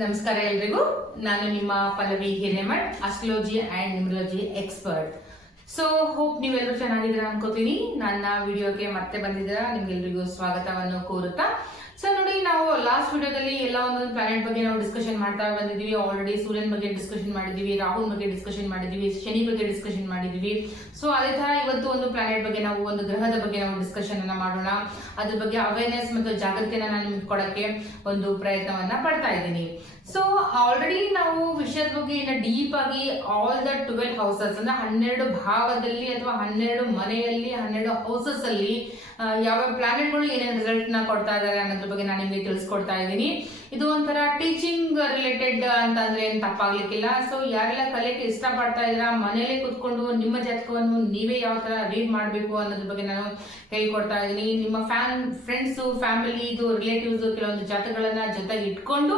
ನಮಸ್ಕಾರ ಎಲ್ರಿಗೂ. ನಾನು ನಿಮ್ಮ Pallavi Hiremath, astrology and numerology expert. So hope ನೀವೆಲ್ಲರೂ ಚೆನ್ನಾಗಿದ್ದೀರಾ ಅನ್ಕೋತೀನಿ. ನನ್ನ ವಿಡಿಯೋಗೆ ಮತ್ತೆ ಬಂದಿದ್ದೀರಾ, ನಿಮ್ಗೆಲ್ರಿಗೂ ಸ್ವಾಗತವನ್ನು ಕೋರುತ್ತಾ. ಸೊ ನೋಡಿ, ನಾವು ಲಾಸ್ಟ್ ವಿಡಿಯೋದಲ್ಲಿ ಎಲ್ಲ ಒಂದೊಂದು ಪ್ಲಾನೆಟ್ ಬಗ್ಗೆ ನಾವು ಡಿಸ್ಕಷನ್ ಮಾಡ್ತಾ ಬಂದಿದ್ದೀವಿ. ಆಲ್ರೆಡಿ ಸೂರ್ಯನ ಬಗ್ಗೆ ಡಿಸ್ಕಷನ್ ಮಾಡಿದ್ದೀವಿ, ರಾಹುಲ್ ಬಗ್ಗೆ ಡಿಸ್ಕಷನ್ ಮಾಡಿದ್ದೀವಿ, ಶನಿ ಬಗ್ಗೆ ಡಿಸ್ಕಷನ್ ಮಾಡಿದ್ದೀವಿ. ಸೊ ಅದೇ ತರ ಇವತ್ತು ಒಂದು ಪ್ಲಾನೆಟ್ ಬಗ್ಗೆ, ನಾವು ಒಂದು ಗ್ರಹದ ಬಗ್ಗೆ ನಾವು ಡಿಸ್ಕಷನ್ ಅನ್ನ ಮಾಡೋಣ. ಅದ್ರ ಬಗ್ಗೆ ಅವೇರ್ನೆಸ್ ಮತ್ತು ಜಾಗೃತಿಯನ್ನ ನಾನು ನಿಮ್ಗೆ ಕೊಡಕ್ಕೆ ಒಂದು ಪ್ರಯತ್ನವನ್ನ ಪಡ್ತಾ ಇದ್ದೀನಿ. ಸೊ ಆಲ್ರೆಡಿ ನಾವು ವಿಷಯದ ಬಗ್ಗೆ ಇನ್ನ ಡೀಪ್ ಆಗಿ ಆಲ್ ದ 12 ಹೌಸಸ್ ಅಂದ್ರೆ 12 ಭಾವದಲ್ಲಿ ಅಥವಾ 12 ಮನೆಯಲ್ಲಿ 12 ಹೌಸಸ್ ಅಲ್ಲಿ ಯಾವ ಪ್ಲಾನೆಟ್ಗಳು ಏನೇನು ರಿಸಲ್ಟ್ ನ ಕೊಡ್ತಾ ಇದ್ದಾರೆ ಅನ್ನೋದ್ರ ಬಗ್ಗೆ ನಾನು ನಿಮಗೆ ತಿಳಿಸ್ಕೊಡ್ತಾ ಇದ್ದೀನಿ. ಇದು ಒಂಥರ ಟೀಚಿಂಗ್ ರಿಲೇಟೆಡ್ ಅಂತಂದ್ರೆ ಏನ್ ತಪ್ಪಾಗ್ಲಿಕ್ಕಿಲ್ಲ. ಸೊ ಯಾರೆಲ್ಲ ಕಲಿಯಕ್ಕೆ ಇಷ್ಟಪಡ್ತಾ ಇದ್ದೀರಾ, ಮನೆಯಲ್ಲಿ ಕುತ್ಕೊಂಡು ನಿಮ್ಮ ಜಾತಕವನ್ನು ನೀವೇ ಯಾವ ತರ ರೀಡ್ ಮಾಡಬೇಕು ಅನ್ನೋದ್ರ ಬಗ್ಗೆ ನಾನು ಹೇಳ್ಕೊಡ್ತಾ ಇದ್ದೀನಿ. ನಿಮ್ಮ ಫ್ರೆಂಡ್ಸ್, ಫ್ಯಾಮಿಲಿ, ಇದು ರಿಲೇಟಿವ್ಸ್ ಕೆಲವೊಂದು ಜಾತಕಗಳನ್ನ ಜೊತೆಗೆ ಇಟ್ಕೊಂಡು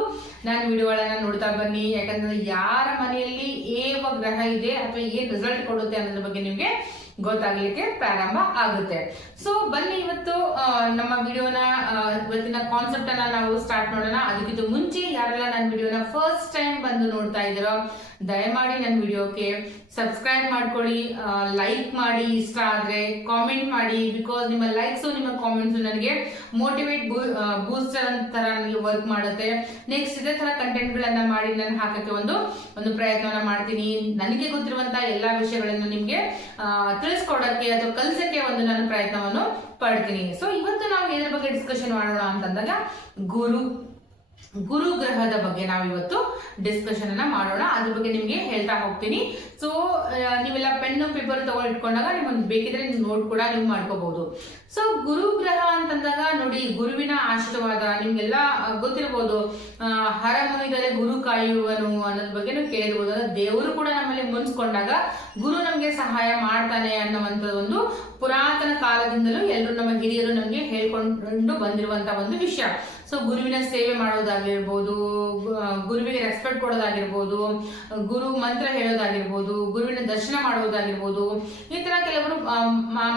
ನಾನು ವಿಡಿಯೋಗಳನ್ನ ನೋಡ್ತಾ ಬನ್ನಿ. ಯಾಕಂದ್ರೆ ಯಾರ ಮನೆಯಲ್ಲಿ ಯಾವ ಗ್ರಹ ಇದೆ ಅಥವಾ ಏನ್ ರಿಸಲ್ಟ್ ಕೊಡುತ್ತೆ ಅನ್ನೋದ್ರ ಬಗ್ಗೆ ನಿಮ್ಗೆ ಗೊತ್ತಾಗ್ಲಿಕ್ಕೆ ಪ್ರಾರಂಭ ಆಗುತ್ತೆ. ಸೊ ಬನ್ನಿ ಇವತ್ತು ನಮ್ಮ ವಿಡಿಯೋನ, ಇವತ್ತಿನ ಕಾನ್ಸೆಪ್ಟ್ ಅನ್ನ ನಾವು ಸ್ಟಾರ್ಟ್ ಮಾಡೋಣ. ಅದಕ್ಕಿಂತ ಮುಂಚೆ ಯಾರೆಲ್ಲ ನನ್ನ ವಿಡಿಯೋನ ಫಸ್ಟ್ ಟೈಮ್ ಬಂದು ನೋಡ್ತಾ ಇದ್ದೀರೋ ದಯಮಾಡಿ ನನ್ನ ವಿಡಿಯೋಕ್ಕೆ ಸಬ್ಸ್ಕ್ರೈಬ್ ಮಾಡ್ಕೊಳ್ಳಿ, ಲೈಕ್ ಮಾಡಿ, ಇಷ್ಟ ಆದ್ರೆ ಕಾಮೆಂಟ್ ಮಾಡಿ. ಬಿಕಾಸ್ ನಿಮ್ಮ ಲೈಕ್ಸ್, ನಿಮ್ಮ ಕಾಮೆಂಟ್ಸ್ ನನಗೆ ಮೋಟಿವೇಟ್ ಬೂಸ್ಟರ್ ತರ ನನಗೆ ವರ್ಕ್ ಮಾಡುತ್ತೆ. ನೆಕ್ಸ್ಟ್ ಇದೇ ತರ ಕಂಟೆಂಟ್ ಗಳನ್ನ ಮಾಡಿ ನಾನು ಹಾಕಕ್ಕೆ ಒಂದು ಪ್ರಯತ್ನವನ್ನ ಮಾಡ್ತೀನಿ. ನನಗೆ ಗೊತ್ತಿರುವಂತ ಎಲ್ಲಾ ವಿಷಯಗಳನ್ನು ನಿಮ್ಗೆ ತಿಳಿಸ್ಕೊಡಕ್ಕೆ ಅಥವಾ ಕಲ್ಸಕ್ಕೆ ನಾನು ಪ್ರಯತ್ನವನ್ನು ಪಡ್ತೀನಿ. ಸೊ ಇವತ್ತು ನಾವು ಏದ್ರ ಬಗ್ಗೆ ಡಿಸ್ಕಷನ್ ಮಾಡೋಣ ಅಂತಂದಾಗ ಗುರು ಗ್ರಹದ ಬಗ್ಗೆ ನಾವು ಇವತ್ತು ಡಿಸ್ಕಷನ್ ಅನ್ನ ಮಾಡೋಣ. ಅದ್ರ ಬಗ್ಗೆ ನಿಮ್ಗೆ ಹೇಳ್ತಾ ಹೋಗ್ತೀನಿ. ಸೊ ನೀವೆಲ್ಲ ಪೆನ್ ಪೇಪರ್ ತಗೊಂಡು ಇಟ್ಕೊಂಡಾಗ ನಿಮ್ಮನ್ನು ಬೇಕಿದ್ರೆ ನೋಟ್ ಕೂಡ ನೀವು ಮಾಡ್ಕೋಬಹುದು. ಸೊ ಗುರು ಗ್ರಹ ಅಂತಂದಾಗ ನೋಡಿ, ಗುರುವಿನ ಆಶೀರ್ವಾದ ನಿಮ್ಗೆಲ್ಲ ಗೊತ್ತಿರಬಹುದು. ಹರ ಮುನಿದರೆ ಗುರು ಕಾಯುವನು ಅನ್ನೋದ್ರ ಬಗ್ಗೆ ನೀವು ಕೇಳಿರ್ಬೋದು. ದೇವರು ಕೂಡ ನಮ್ಮಲ್ಲಿ ಮುನ್ಸ್ಕೊಂಡಾಗ ಗುರು ನಮ್ಗೆ ಸಹಾಯ ಮಾಡ್ತಾನೆ ಅನ್ನುವಂತ ಒಂದು ಪುರಾತನ ಕಾಲದಿಂದಲೂ ಎಲ್ಲರೂ ನಮ್ಮ ಹಿರಿಯರು ನಮ್ಗೆ ಹೇಳ್ಕೊಂಡು ಬಂದಿರುವಂತ ಒಂದು ವಿಷಯ. ಸೊ ಗುರುವಿನ ಸೇವೆ ಮಾಡೋದಾಗಿರ್ಬೋದು, ಗುರುವಿಗೆ ರೆಸ್ಪೆಕ್ಟ್ ಕೊಡೋದಾಗಿರ್ಬೋದು, ಗುರು ಮಂತ್ರ ಹೇಳೋದಾಗಿರ್ಬೋದು, ಗುರುವಿನ ದರ್ಶನ ಮಾಡೋದಾಗಿರ್ಬೋದು, ಈ ತರ ಕೆಲವರು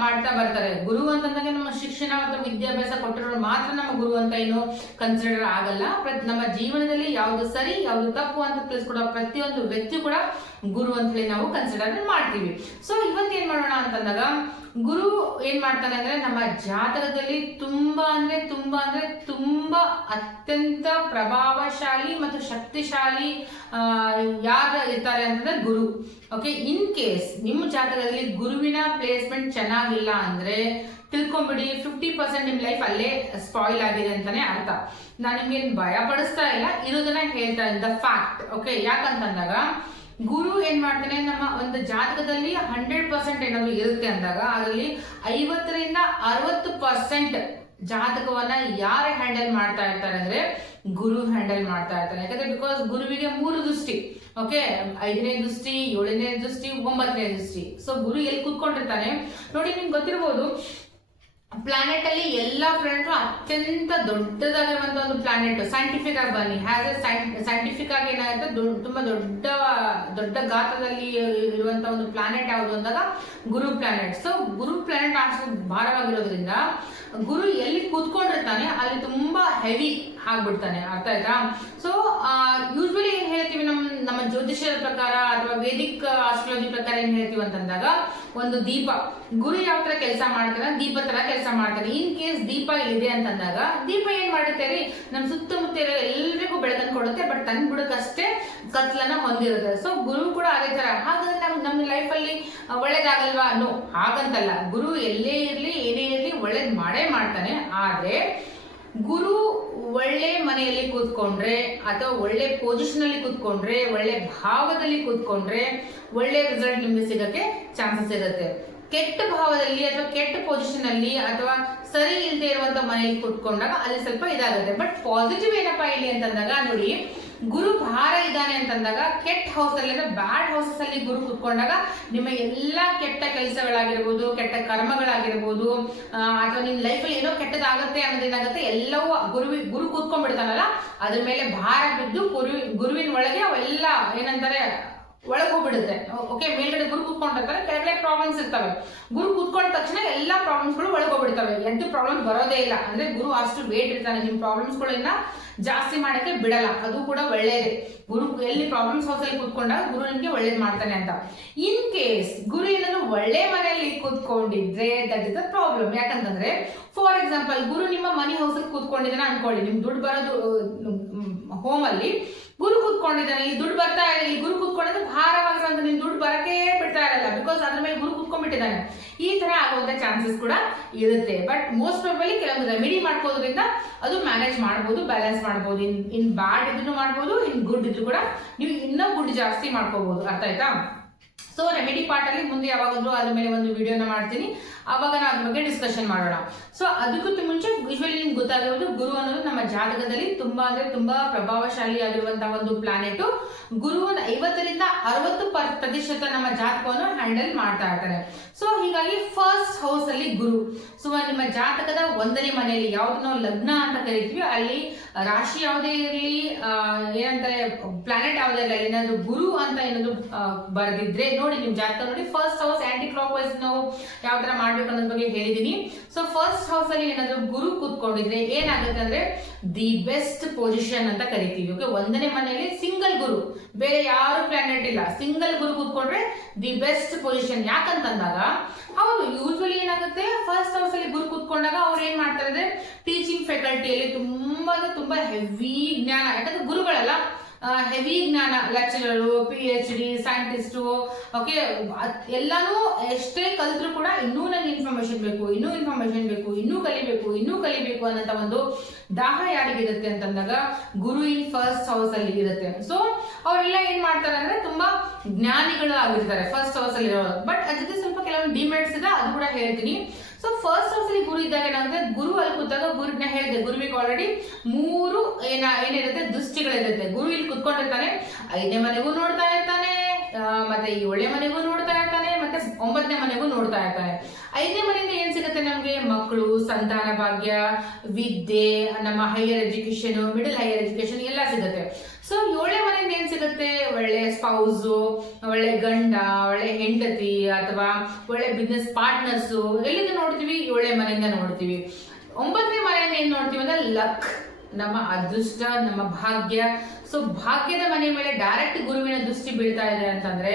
ಮಾಡ್ತಾ ಬರ್ತಾರೆ. ಗುರು ಅಂತಂದಾಗ ನಮ್ಮ ಶಿಕ್ಷಣ ಅಥವಾ ವಿದ್ಯಾಭ್ಯಾಸ ಕೊಟ್ಟಿರೋರು ಮಾತ್ರ ನಮ್ಮ ಗುರು ಅಂತ ಏನು ಕನ್ಸಿಡರ್ ಆಗಲ್ಲ. ನಮ್ಮ ಜೀವನದಲ್ಲಿ ಯಾವ್ದು ಸರಿ ಯಾವ್ದು ತಪ್ಪು ಅಂತ ತಿಳಿಸ್ಕೊಡೋ ಪ್ರತಿಯೊಂದು ವ್ಯಕ್ತಿ ಕೂಡ ಗುರು ಅಂತ ಹೇಳಿ ನಾವು ಕನ್ಸಿಡರ್ ಮಾಡ್ತೀವಿ. ಸೊ ಇವತ್ತು ಏನ್ ಮಾಡೋಣ ಅಂತಂದಾಗ, ಗುರು ಏನ್ ಮಾಡ್ತಾನೆ ಅಂದ್ರೆ ನಮ್ಮ ಜಾತಕದಲ್ಲಿ ತುಂಬಾ ಅತ್ಯಂತ ಪ್ರಭಾವಶಾಲಿ ಮತ್ತು ಶಕ್ತಿಶಾಲಿ ಯಾರು ಇರ್ತಾರೆ ಅಂತಂದ್ರೆ ಗುರು. ಓಕೆ, ಇನ್ ಕೇಸ್ ನಿಮ್ಮ ಜಾತಕದಲ್ಲಿ ಗುರುವಿನ ಪ್ಲೇಸ್ಮೆಂಟ್ ಚೆನ್ನಾಗಿಲ್ಲ ಅಂದ್ರೆ ತಿಳ್ಕೊಂಬಿಡಿ, 50% ನಿಮ್ ಲೈಫ್ ಅಲ್ಲೇ ಸ್ಪಾಯಿಲ್ ಆಗಿದೆ ಅಂತಾನೆ ಅರ್ಥ. ನಾನು ನಿಮ್ಗೆ ಭಯ ಪಡಿಸ್ತಾ ಇಲ್ಲ, ಇರೋದನ್ನ ಹೇಳ್ತಾ ಇದ್ದ ಫ್ಯಾಕ್ಟ್. ಓಕೆ, ಯಾಕಂತಂದಾಗ ಗುರು ಏನ್ ಮಾಡ್ತಾನೆ, ನಮ್ಮ ಒಂದು ಜಾತಕದಲ್ಲಿ 100% ಏನಾದ್ರು ಇರುತ್ತೆ ಅಂದಾಗ ಅದರಲ್ಲಿ 50ರಿಂದ 60% ಜಾತಕವನ್ನ ಯಾರು ಹ್ಯಾಂಡಲ್ ಮಾಡ್ತಾ ಇರ್ತಾರೆ ಅಂದ್ರೆ ಗುರು ಹ್ಯಾಂಡಲ್ ಮಾಡ್ತಾ ಇರ್ತಾರೆ. ಯಾಕಂದ್ರೆ ಬಿಕಾಸ್ ಗುರುವಿಗೆ 3 ದೃಷ್ಟಿ. ಓಕೆ, 5ನೇ ದೃಷ್ಟಿ, 7ನೇ ದೃಷ್ಟಿ, 9ನೇ ದೃಷ್ಟಿ. ಸೊ ಗುರು ಎಲ್ಲಿ ಕೂತ್ಕೊಂಡಿರ್ತಾನೆ ನೋಡಿ, ನಿಮ್ಗೆ ಗೊತ್ತಿರಬಹುದು. ಪ್ಲಾನೆಟ್ ಅಲ್ಲಿ ಎಲ್ಲಾ ಪ್ಲಾನೆಟ್ ಅತ್ಯಂತ ದೊಡ್ಡದಾಗಿರುವಂತ ಒಂದು ಪ್ಲಾನೆಟ್. ಸೈಂಟಿಫಿಕ್ ಆಗಿ ಬನ್ನಿ, ಸೈಂಟಿಫಿಕ್ ಆಗಿ ಏನಾಗುತ್ತೆ, ತುಂಬಾ ದೊಡ್ಡ ಗಾತ್ರದಲ್ಲಿ ಇರುವಂತ ಒಂದು ಪ್ಲಾನೆಟ್ ಯಾವುದು ಅಂದಾಗ ಗುರು ಪ್ಲಾನೆಟ್. ಸೊ ಗುರು ಪ್ಲಾನೆಟ್ ಅಷ್ಟು ಭಾರವಾಗಿರೋದ್ರಿಂದ ಗುರು ಎಲ್ಲಿ ಕೂತ್ಕೊಂಡಿರ್ತಾನೆ ಅಲ್ಲಿ ತುಂಬಾ ಹೆವಿ ಆಗ್ಬಿಡ್ತಾನೆ. ಅರ್ಥ ಆಯ್ತಾ? ಸೊ ಯೂಶ್ವಲಿ ಏನ್ ಹೇಳ್ತೀವಿ, ನಮ್ಮ ಜ್ಯೋತಿಷ್ಯದ ಪ್ರಕಾರ ಅಥವಾ ವೇದಿಕ್ ಆಸ್ಟ್ರಾಲಜಿ ಪ್ರಕಾರ ಏನ್ ಹೇಳ್ತೀವಿ ಅಂತಂದಾಗ, ಒಂದು ದೀಪ, ಗುರು ಯಾವ ತರ ಕೆಲಸ ಮಾಡ್ತಾನೆ, ದೀಪ ತರ ಕೆಲಸ ಮಾಡ್ತಾನೆ. ಇನ್ ಕೇಸ್ ದೀಪ ಇಲ್ಲಿದೆ ಅಂತಂದಾಗ ದೀಪ ಏನ್ ಮಾಡುತ್ತೆ ರೀ, ನಮ್ ಸುತ್ತಮುತ್ತ ಇರೋ ಎಲ್ರಿಗೂ ಬೆಳಕನ್ನು ಕೊಡುತ್ತೆ, ಬಟ್ ತನ್ನ ಬುಡಕ್ಕಷ್ಟೇ ಕತ್ಲನ್ನ ಹೊಂದಿರುತ್ತೆ. ಸೊ ಗುರು ಕೂಡ ಅದೇ ತರ. ಹಾಗಾದ್ರೆ ನಮ್ಮ ಲೈಫ್ ಅಲ್ಲಿ ಒಳ್ಳೇದಾಗಲ್ವಾ? ನೋ, ಹಾಗಂತಲ್ಲ. ಗುರು ಎಲ್ಲೇ ಇರ್ಲಿ ಏನೇ ಇರ್ಲಿ ಒಳ್ಳೇದ್ ಮಾಡೇ ಮಾಡ್ತಾನೆ. ಆದ್ರೆ ಗುರು ಒಳ್ಳೆ ಮನೆಯಲ್ಲಿ ಕೂತ್ಕೊಂಡ್ರೆ ಅಥವಾ ಒಳ್ಳೆ ಪೊಸಿಷನ್ ಅಲ್ಲಿ ಕೂತ್ಕೊಂಡ್ರೆ, ಒಳ್ಳೆ ಭಾವದಲ್ಲಿ ಕೂತ್ಕೊಂಡ್ರೆ ಒಳ್ಳೆ ರಿಸಲ್ಟ್ ನಿಮ್ಗೆ ಸಿಗಕ್ಕೆ ಚಾನ್ಸಸ್ ಇರುತ್ತೆ. ಕೆಟ್ಟ ಭಾವದಲ್ಲಿ ಅಥವಾ ಕೆಟ್ಟ ಪೊಸಿಷನ್ ಅಲ್ಲಿ ಅಥವಾ ಸರಿ ಇಲ್ಲದೆ ಇರುವಂತ ಮನೆಯಲ್ಲಿ ಕೂತ್ಕೊಂಡಾಗ ಅಲ್ಲಿ ಸ್ವಲ್ಪ ಇದಾಗುತ್ತೆ. ಬಟ್ ಪಾಸಿಟಿವ್ ಏನಪ್ಪಾ ಇಲ್ಲಿ ಅಂತಂದಾಗ ನೋಡಿ, ಗುರು ಭಾರ ಇದ್ದಾನೆ ಅಂತಂದಾಗ ಕೆಟ್ಟ ಹೌಸ್ ಅಲ್ಲಿ ಅಂದ್ರೆ ಬ್ಯಾಡ್ ಹೌಸಸ್ ಅಲ್ಲಿ ಗುರು ಕೂತ್ಕೊಂಡಾಗ ನಿಮ್ಮ ಎಲ್ಲಾ ಕೆಟ್ಟ ಕೆಲಸಗಳಾಗಿರ್ಬೋದು, ಕೆಟ್ಟ ಕರ್ಮಗಳಾಗಿರ್ಬೋದು, ಅಥವಾ ನಿಮ್ ಲೈಫ್ ಅಲ್ಲಿ ಏನೋ ಕೆಟ್ಟದಾಗತ್ತೆ ಅನ್ನೋದೇನಾಗುತ್ತೆ, ಎಲ್ಲವೂ ಗುರು ಕೂತ್ಕೊಂಡ್ಬಿಡ್ತಾನಲ್ಲ ಅದ್ರ ಮೇಲೆ ಭಾರ ಬಿದ್ದು ಗುರುವಿನ ಒಳಗೆ ಅವೆಲ್ಲ ಏನಂತಾರೆ ಒಳಗೆ ಹೋಗ್ಬಿಡುತ್ತೆ. ಓಕೆ, ಮೇಲ್ಗಡೆ ಗುರು ಕೂತ್ಕೊಂಡಿರ್ತಾರೆ, ಕೆಳಗಡೆ ಪ್ರಾಬ್ಲಮ್ಸ್ ಇರ್ತವೆ. ಗುರು ಕೂತ್ಕೊಂಡ ತಕ್ಷಣ ಎಲ್ಲಾ ಪ್ರಾಬ್ಲಮ್ಸ್ಗಳು ಒಳಗೆ ಹೋಗ್ಬಿಡ್ತವೆ, ಎಂಟು ಪ್ರಾಬ್ಲಮ್ಸ್ ಬರೋದೇ ಇಲ್ಲ. ಅಂದ್ರೆ ಗುರು ಅಷ್ಟು ವೇಟ್ ಇರ್ತಾನೆ, ನಿಮ್ ಪ್ರಾಬ್ಲಮ್ಸ್ಗಳನ್ನ ಜಾಸ್ತಿ ಮಾಡಕ್ಕೆ ಬಿಡಲ್ಲ. ಅದು ಕೂಡ ಒಳ್ಳೇದೇ. ಗುರು ಎಲ್ಲಿ ಪ್ರಾಬ್ಲಮ್ಸ್ ಹೌಸಲ್ಲಿ ಕೂತ್ಕೊಂಡಾಗ ಗುರು ನಿಮ್ಗೆ ಒಳ್ಳೇದ್ ಮಾಡ್ತಾನೆ ಅಂತ. ಇನ್ ಕೇಸ್ ಗುರು ಏನಾದ್ರು ಒಳ್ಳೆ ಮನೆಯಲ್ಲಿ ಕೂತ್ಕೊಂಡಿದ್ರೆ ದಟ್ ಇಸ್ ದ ಪ್ರಾಬ್ಲಮ್. ಯಾಕಂತಂದ್ರೆ ಫಾರ್ ಎಕ್ಸಾಂಪಲ್ ಗುರು ನಿಮ್ಮ ಮನಿ ಹೌಸಲ್ಲಿ ಕೂತ್ಕೊಂಡಿದ್ದಾನೆ ಅನ್ಕೊಳ್ಳಿ, ನಿಮ್ ದುಡ್ಡು ಬರೋದು ಹೋಮ್ ಅಲ್ಲಿ ಗುರು ಕೂತ್ಕೊಂಡಿದ್ದಾನೆ, ಈ ದುಡ್ಡು ಬರ್ತಾ ಇದೆ, ಈ ಗುರು ಕೂತ್ಕೊಂಡಿದ್ರೆ ಭಾರವಾಗಿರುವಂತ ನಿಮ್ ದುಡ್ಡು ಬರಕ್ಕೆ ಬಿಡ್ತಾ ಇರಲ್ಲ, ಬಿಕಾಸ್ ಅದ್ರ ಮೇಲೆ ಗುರು ಕೂತ್ಕೊಂಡ್ಬಿಟ್ಟಿದ್ದಾನೆ. ಈ ತರ ಆಗುವಂತ ಚಾನ್ಸಸ್ ಕೂಡ ಇರುತ್ತೆ. ಬಟ್ ಮೋಸ್ಟ್ ಪ್ರಾಬಲಿ ಕೆಲವೊಂದು ರೆಮಿಡಿ ಮಾಡ್ಕೋದ್ರಿಂದ ಅದು ಮ್ಯಾನೇಜ್ ಮಾಡಬಹುದು, ಬ್ಯಾಲೆನ್ಸ್ ಮಾಡಬಹುದು. ಇನ್ ಬ್ಯಾಡ್ ಇದ್ರೂ ಮಾಡಬಹುದು, ಇನ್ ಗುಡ್ ಇದ್ರು ಕೂಡ ನೀವು ಇನ್ನೂ ಗುಡ್ ಜಾಸ್ತಿ ಮಾಡ್ಕೋಬಹುದು. ಅರ್ಥ ಆಯ್ತಾ? ಸೊ ರೆಮಿಡಿ ಪಾರ್ಟ್ ಅಲ್ಲಿ ಮುಂದೆ ಯಾವಾಗಾದ್ರೂ ಅದ್ರ ಮೇಲೆ ಒಂದು ವಿಡಿಯೋನ ಮಾಡ್ತೀನಿ, ಅವಾಗ ನಾವು ಅದ್ರ ಬಗ್ಗೆ ಡಿಸ್ಕಷನ್ ಮಾಡೋಣ. ಸೊ ಅದಕ್ಕಿಂತ ಮುಂಚೆ ಯೂಶುವಲಿ ನಿಮ್ಗೆ ಗೊತ್ತಾಗಿರೋದು ಗುರು ಅನ್ನೋದು ನಮ್ಮ ಜಾತಕದಲ್ಲಿ ತುಂಬಾ ಅಂದ್ರೆ ತುಂಬಾ ಪ್ರಭಾವಶಾಲಿ ಆಗಿರುವಂತಹ ಒಂದು ಪ್ಲಾನೆಟ್. ಗುರು 50ರಿಂದ 60% ನಮ್ಮ ಜಾತಕವನ್ನು ಹ್ಯಾಂಡಲ್ ಮಾಡ್ತಾ ಇರ್ತಾರೆ. ಸೊ ಹೀಗಾಗಿ ಫಸ್ಟ್ ಹೌಸ್ ಅಲ್ಲಿ ಗುರು, ಸೊ ನಿಮ್ಮ ಜಾತಕದ 1ನೇ ಮನೆಯಲ್ಲಿ ಯಾವ್ದು ನಾವು ಲಗ್ನ ಅಂತ ಕರಿತೀವಿ, ಅಲ್ಲಿ ರಾಶಿ ಯಾವುದೇ ಇರಲಿ, ಏನಂತಾರೆ ಪ್ಲಾನೆಟ್ ಯಾವುದೇ ಇರಲಿ, ಏನಾದ್ರು ಗುರು ಅಂತ ಏನಾದ್ರು ಬರೆದಿದ್ರೆ ನೋಡಿ ನಿಮ್ ಜಾತಕ ನೋಡಿ. First house anticlockwise ನಾವು ಯಾವ ತರ ಮಾಡ್ಬೇಕು ಅನ್ನೋದ್ರ ಬಗ್ಗೆ ಹೇಳಿದೀನಿ. ಸೊ ಫಸ್ಟ್ ಹೌಸ್ ಅಲ್ಲಿ ಏನಾದ್ರು ಗುರು ಕೂತ್ಕೊಂಡಿದ್ರೆ ಏನಾಗುತ್ತೆ ಅಂದ್ರೆ ದಿ ಬೆಸ್ಟ್ ಪೊಸಿಷನ್ ಅಂತ ಕರಿತೀವಿ. ಓಕೆ, 1ನೇ ಮನೆಯಲ್ಲಿ ಸಿಂಗಲ್ ಗುರು, ಬೇರೆ ಯಾರು ಪ್ಲಾನೆಟ್ ಇಲ್ಲ, ಸಿಂಗಲ್ ಗುರು ಕೂತ್ಕೊಂಡ್ರೆ ದಿ ಬೆಸ್ಟ್ ಪೊಸಿಷನ್. ಯಾಕಂತಂದಾಗ ಹೌದು, ಯೂಶುವಲಿ ಏನಾಗುತ್ತೆ ಫಸ್ಟ್ ಹೌಸ್ ಅಲ್ಲಿ ಗುರು ಕೂತ್ಕೊಂಡಾಗ ಅವ್ರು ಏನ್ ಮಾಡ್ತಾರೆ ಅಂದ್ರೆ ಟೀಚಿಂಗ್ ಫ್ಯಾಕಲ್ಟಿಯಲ್ಲಿ ತುಂಬಾ ಹೆವಿ ಜ್ಞಾನ, ಯಾಕಂದ್ರೆ ಗುರುಗಳೆಲ್ಲ ಹೆವಿ ಜ್ಞಾನ, ಲೆಕ್ಚರರು, PhD, ಸೈಂಟಿಸ್ಟು, ಓಕೆ, ಎಲ್ಲಾನು ಎಷ್ಟೇ ಕಲಿದ್ರು ಕೂಡ ಇನ್ನೂ ನನಗೆ ಇನ್ಫಾರ್ಮೇಶನ್ ಬೇಕು, ಇನ್ನೂ ಇನ್ಫಾರ್ಮೇಶನ್ ಬೇಕು, ಇನ್ನೂ ಕಲಿಬೇಕು ಅನ್ನೋಂಥ ಒಂದು ದಾಹ ಯಾರಿಗಿರುತ್ತೆ ಅಂತಂದಾಗ ಗುರು ಇನ್ ಫಸ್ಟ್ ಹೌಸ್ ಅಲ್ಲಿ ಇರುತ್ತೆ. ಸೊ ಅವರೆಲ್ಲ ಏನ್ ಮಾಡ್ತಾರೆ ಅಂದ್ರೆ ತುಂಬಾ ಜ್ಞಾನಿಗಳು ಆಗಿರ್ತಾರೆ ಫಸ್ಟ್ ಹೌಸ್ ಅಲ್ಲಿ ಇರೋರು. ಬಟ್ ಅದ್ರ ಜೊತೆ ಸ್ವಲ್ಪ ಕೆಲವೊಂದು ಡಿಮೆರಿಟ್ಸ್ ಇದೆ, ಅದು ಕೂಡ ಹೇಳ್ತೀನಿ. ಸೊ ಫಸ್ಟ್ ಹೌಸ್ ಅಲ್ಲಿ ಗುರು ಇದ್ದಾಗ ಏನಾಗುತ್ತೆ, ಗುರು ಅಲ್ಲಿ ಕೂತಾಗ ಗುರುನ ಹೇಳಿದೆ, ಗುರುವಿಗೆ ಆಲ್ರೆಡಿ 3 ಏನಿರುತ್ತೆ ದೃಷ್ಟಿಗಳಿರುತ್ತೆ. ಗುರು ಇಲ್ಲಿ ಕುತ್ಕೊಂಡಿರ್ತಾನೆ, 5ನೇ ಮನೆಗೂ ನೋಡ್ತಾ ಇರ್ತಾನೆ, ಮತ್ತೆ 7ನೇ ಮನೆಗೂ ನೋಡ್ತಾ ಇರ್ತಾನೆ, ಮತ್ತೆ 9ನೇ ಮನೆಗೂ ನೋಡ್ತಾ ಇರ್ತಾನೆ. 5ನೇ ಮನೆಯಿಂದ ಏನ್ ಸಿಗುತ್ತೆ ನಮ್ಗೆ, ಮಕ್ಕಳು, ಸಂತಾನ ಭಾಗ್ಯ, ವಿದ್ಯೆ, ನಮ್ಮ higher education, middle higher education ಎಲ್ಲ ಸಿಗುತ್ತೆ. ಸೊ 7ನೇ ಮನೆಯಿಂದ ಏನ್ ಸಿಗುತ್ತೆ, ಒಳ್ಳೆ ಸ್ಪೌಸು, ಒಳ್ಳೆ ಗಂಡ, ಒಳ್ಳೆ ಹೆಂಡತಿ, ಅಥವಾ ಒಳ್ಳೆ ಬಿಸ್ನೆಸ್ ಪಾರ್ಟ್ನರ್ಸ್, ಎಲ್ಲಿಂದ ನೋಡ್ತೀವಿ, 7ನೇ ಮನೆಯಿಂದ ನೋಡ್ತೀವಿ. 9ನೇ ಮನೆಯಿಂದ ಏನ್ ನೋಡ್ತೀವಿ ಅಂದ್ರೆ ಲಕ್, ನಮ್ಮ ಅದೃಷ್ಟ, ನಮ್ಮ ಭಾಗ್ಯ. ಸೊ ಭಾಗ್ಯದ ಮನೆ ಮೇಲೆ ಡೈರೆಕ್ಟ್ ಗುರುವಿನ ದೃಷ್ಟಿ ಬೀಳ್ತಾ ಇದೆ ಅಂತಂದ್ರೆ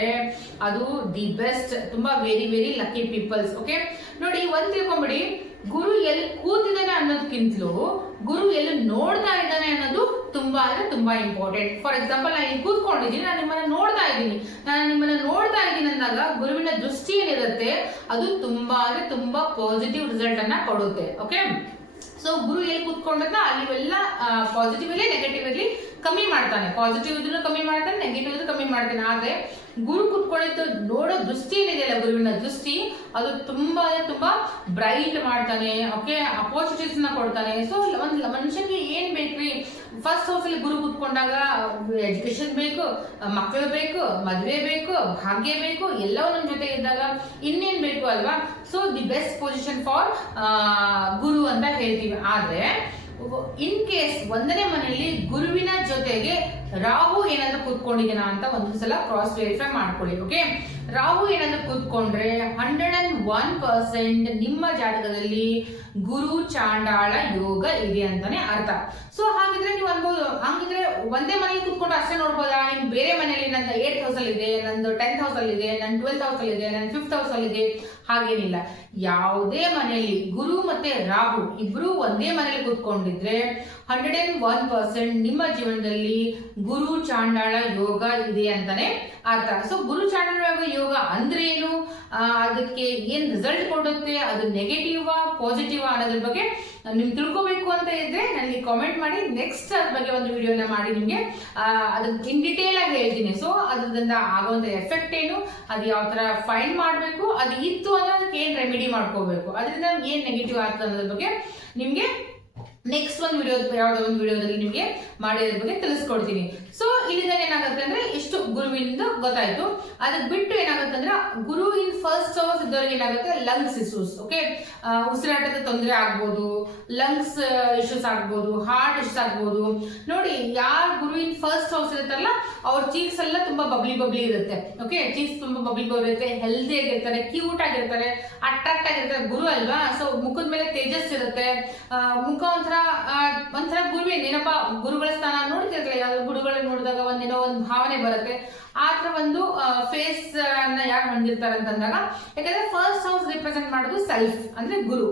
ಅದು ದಿ ಬೆಸ್ಟ್, ತುಂಬಾ very very lucky peoples. Okay, ನೋಡಿ ಒಂದ್ ತಿಳ್ಕೊಂಬಿಡಿ, ಗುರು ಎಲ್ಲಿ ಕೂತಿದ್ದಾನೆ ಅನ್ನೋದಕ್ಕಿಂತಲೂ ಗುರು ಎಲ್ಲಿ ನೋಡ್ತಾ ಇದ್ದಾನೆ ಅನ್ನೋದು ತುಂಬಾ ಅಂದ್ರೆ ತುಂಬಾ ಇಂಪಾರ್ಟೆಂಟ್. ಫಾರ್ ಎಕ್ಸಾಂಪಲ್ ನಾನು ಇಲ್ಲಿ ಕೂತ್ಕೊಂಡಿದ್ದೀನಿ, ನಾನು ನಿಮ್ಮನ್ನ ನೋಡ್ತಾ ಇದ್ದೀನಿ ಅಂದಾಗ ಗುರುವಿನ ದೃಷ್ಟಿ ಏನಿರುತ್ತೆ ಅದು ತುಂಬಾ ಅಂದ್ರೆ ತುಂಬಾ ಪಾಸಿಟಿವ್ ರಿಸಲ್ಟ್ ಅನ್ನ ಕೊಡುತ್ತೆ. ಓಕೆ, ಸೊ ಗುರು ಎಲ್ಲಿ ಕೂತ್ಕೊಂಡಿರ್ತಾನೆ ಅಲ್ಲಿ ಎಲ್ಲ ಪಾಸಿಟಿವ್ ಇರಲಿ ನೆಗೆಟಿವ್ ಇರಲಿ ಕಮ್ಮಿ ಮಾಡ್ತಾನೆ. ಪಾಸಿಟಿವ್ ಇದ್ರೂ ಕಮ್ಮಿ ಮಾಡ್ತಾನೆ, ನೆಗೆಟಿವ್ ಇದ್ರೂ ಕಮ್ಮಿ ಮಾಡ್ತಾನೆ. ಆದ್ರೆ ಗುರು ಕುತ್ಕೊಂಡಿದ್ದು ನೋಡೋ ದೃಷ್ಟಿ ಏನಿದೆಯಲ್ಲ, ಗುರುವಿನ ದೃಷ್ಟಿ ಅದು ತುಂಬಾ ಬ್ರೈಟ್ ಮಾಡ್ತಾನೆ. ಓಕೆ, ಅಪೋರ್ಚುನಿಟೀಸ್ ನ ಕೊಡ್ತಾನೆ. ಸೊ ಒಂದು ಮನುಷ್ಯನಿಗೆ ಏನ್ ಬೇಕ್ರಿ, ಫಸ್ಟ್ ಹೌಸ್ ಅಲ್ಲಿ ಗುರು ಕುತ್ಕೊಂಡಾಗ ಎಜುಕೇಶನ್ ಬೇಕು, ಮಕ್ಕಳು ಬೇಕು, ಮದುವೆ ಬೇಕು, ಭಾಗ್ಯ ಬೇಕು, ಎಲ್ಲವೂ ನಮ್ಮ ಜೊತೆ ಇದ್ದಾಗ ಇನ್ನೇನ್ ಬೇಕು ಅಲ್ವಾ. So the best position for Guru ಅಂತ ಹೇಳ್ತೀವಿ. ಆದ್ರೆ ಇನ್ ಕೇಸ್ 1ನೇ ಮನೆಯಲ್ಲಿ ಗುರುವಿನ ಜೊತೆಗೆ ರಾಹು ಏನಾದ್ರೂ ಕೂತ್ಕೊಂಡಿದ್ದೀನ ಅಂತ ಒಂದು ಸಲ ಕ್ರಾಸ್ ವೆರಿಫೈ ಮಾಡ್ಕೊಳ್ಳಿ. ಓಕೆ, ರಾಹು ಏನಾದ್ರೂ ಕೂತ್ಕೊಂಡ್ರೆ 101% ನಿಮ್ಮ ಜಾತಕದಲ್ಲಿ ಗುರು ಚಾಂಡಾಳ ಯೋಗ ಇದೆ ಅಂತಾನೆ ಅರ್ಥ. ಸೊ ಹಾಗಿದ್ರೆ ನೀವು ಅನ್ಬೋದು, ಹಂಗಿದ್ರೆ ಒಂದೇ ಮನೆಗೆ ಕೂತ್ಕೊಂಡು ಅಷ್ಟೇ ನೋಡ್ಬೋದಾ, ಇನ್ನು ಬೇರೆ ಮನೆಯಲ್ಲಿ ನಂದು 8th ಹೌಸ್ ಅಲ್ಲಿ ಇದೆ, ನಂದು 10th ಹೌಸ್ ಅಲ್ಲಿ ಇದೆ, ನನ್ನ 12th ಹೌಸ್ ಅಲ್ಲಿ ಇದೆ, ನನ್ನ 5th ಹೌಸ್ ಅಲ್ಲಿ ಇದೆ, ಹಾಗೇನಿಲ್ಲ. ಯಾವುದೇ ಮನೆಯಲ್ಲಿ ಗುರು ಮತ್ತೆ ರಾಹು ಇಬ್ರು ಒಂದೇ ಮನೆಯಲ್ಲಿ ಕೂತ್ಕೊಂಡಿದ್ರೆ 101% ನಿಮ್ಮ ಜೀವನದಲ್ಲಿ ಗುರು ಚಾಂಡಾಳ ಯೋಗ ಇದೆ ಅಂತಾನೆ ಅರ್ಥ. ಸೊ ಗುರು ಚಾಂಡಾಳ ಯೋಗ ಅಂದ್ರೆ ಏನು, ಅದಕ್ಕೆ ಏನ್ ರಿಸಲ್ಟ್ ಕೊಡುತ್ತೆ, ಅದು ನೆಗೆಟಿವ್ ಪಾಸಿಟಿವ್ ಅನ್ನೋದ್ರ ಬಗ್ಗೆ ನಿಮ್ಗೆ ತಿಳ್ಕೋಬೇಕು ಅಂತ ಇದ್ರೆ ನನಗೆ ಕಾಮೆಂಟ್ ಮಾಡಿ, ನೆಕ್ಸ್ಟ್ ಅದ್ರ ಬಗ್ಗೆ ಒಂದು ವಿಡಿಯೋನ ಮಾಡಿ ನಿಮ್ಗೆ ಅದಕ್ಕೆ ಇನ್ ಡಿಟೇಲ್ ಆಗಿ ಹೇಳ್ತೀನಿ. ಸೊ ಅದರಿಂದ ಆಗುವಂತ ಎಫೆಕ್ಟ್ ಏನು, ಅದು ಯಾವ ತರ ಫೈಂಡ್ ಮಾಡ್ಬೇಕು, ಅದು ಇತ್ತು ಅಂದ್ರೆ ಅದಕ್ಕೆ ಏನ್ ರೆಮಿಡಿ ಮಾಡ್ಕೋಬೇಕು, ಅದರಿಂದ ಏನ್ ನೆಗೆಟಿವ್ ಆಗ್ತದೆ ಅನ್ನೋದ್ರ ಬಗ್ಗೆ ನಿಮ್ಗೆ ನೆಕ್ಸ್ಟ್ ಒಂದು ವಿಡಿಯೋ, ಯಾವುದೋ ಒಂದು ವಿಡಿಯೋದಲ್ಲಿ ನಿಮಗೆ ಮಾಡಿದ್ರ ಬಗ್ಗೆ ತಿಳಿಸ್ಕೊಡ್ತೀನಿ. ಸೊ ಇಲ್ಲಿಂದ ಏನಾಗುತ್ತೆ ಅಂದ್ರೆ ಇಷ್ಟು ಗುರುವಿನಿಂದ ಗೊತ್ತಾಯ್ತು. ಅದಕ್ಕೆ ಬಿಟ್ಟು ಏನಾಗುತ್ತೆ ಅಂದ್ರೆ ಗುರು ಇನ್ ಫಸ್ಟ್ ಹೌಸ್ ಇದ್ದವ್ರಿಗೆ ಏನಾಗುತ್ತೆ ಲಂಗ್ಸ್ ಇಶ್ಯೂಸ್. ಓಕೆ, ಉಸಿರಾಟದ ತೊಂದರೆ ಆಗ್ಬೋದು, ಲಂಗ್ಸ್ ಇಶ್ಯೂಸ್ ಆಗ್ಬೋದು, ಹಾರ್ಟ್ ಇಶ್ಯೂಸ್ ಆಗ್ಬೋದು. ನೋಡಿ, ಯಾರು ಗುರು ಇನ್ ಫಸ್ಟ್ ಹೌಸ್ ಇರುತ್ತಲ್ಲ ಅವ್ರ ಚೀಕ್ಸ್ ಎಲ್ಲ ತುಂಬಾ ಬಬ್ಲಿ ಇರುತ್ತೆ. ಓಕೆ, ಚೀಕ್ಸ್ ತುಂಬಾ ಬಬ್ಲಿ ಇರುತ್ತೆ, ಹೆಲ್ದಿ ಆಗಿರ್ತಾರೆ, ಕ್ಯೂಟ್ ಆಗಿರ್ತಾರೆ, ಅಟ್ರಾಕ್ಟ್ ಆಗಿರ್ತಾರೆ. ಗುರು ಅಲ್ವಾ, ಸೊ ಮುಖದ ಮೇಲೆ ತೇಜಸ್ ಇರುತ್ತೆ, ಮುಖ ಒಂಥರ ಗುರುವಿನ ಏನಪ್ಪ ಗುರುಗಳ ಸ್ಥಾನ ನೋಡ್ತಿರ್ತಾರೆ. ಯಾವ್ದು ಗುರುಗಳನ್ನ ನೋಡಿದಾಗ ಒಂದೇನೋ ಒಂದು ಭಾವನೆ ಬರುತ್ತೆ. ಆತರ ಒಂದು ಫೇಸ್ ಅನ್ನ ಯಾಕೆ ಹೊಂದಿರ್ತಾರೆ ಅಂತಂದಾಗ, ಯಾಕಂದ್ರೆ ಫಸ್ಟ್ ಹೌಸ್ ರಿಪ್ರೆಸೆಂಟ್ ಮಾಡೋದು ಸೆಲ್ಫ್ ಅಂದ್ರೆ ಗುರು.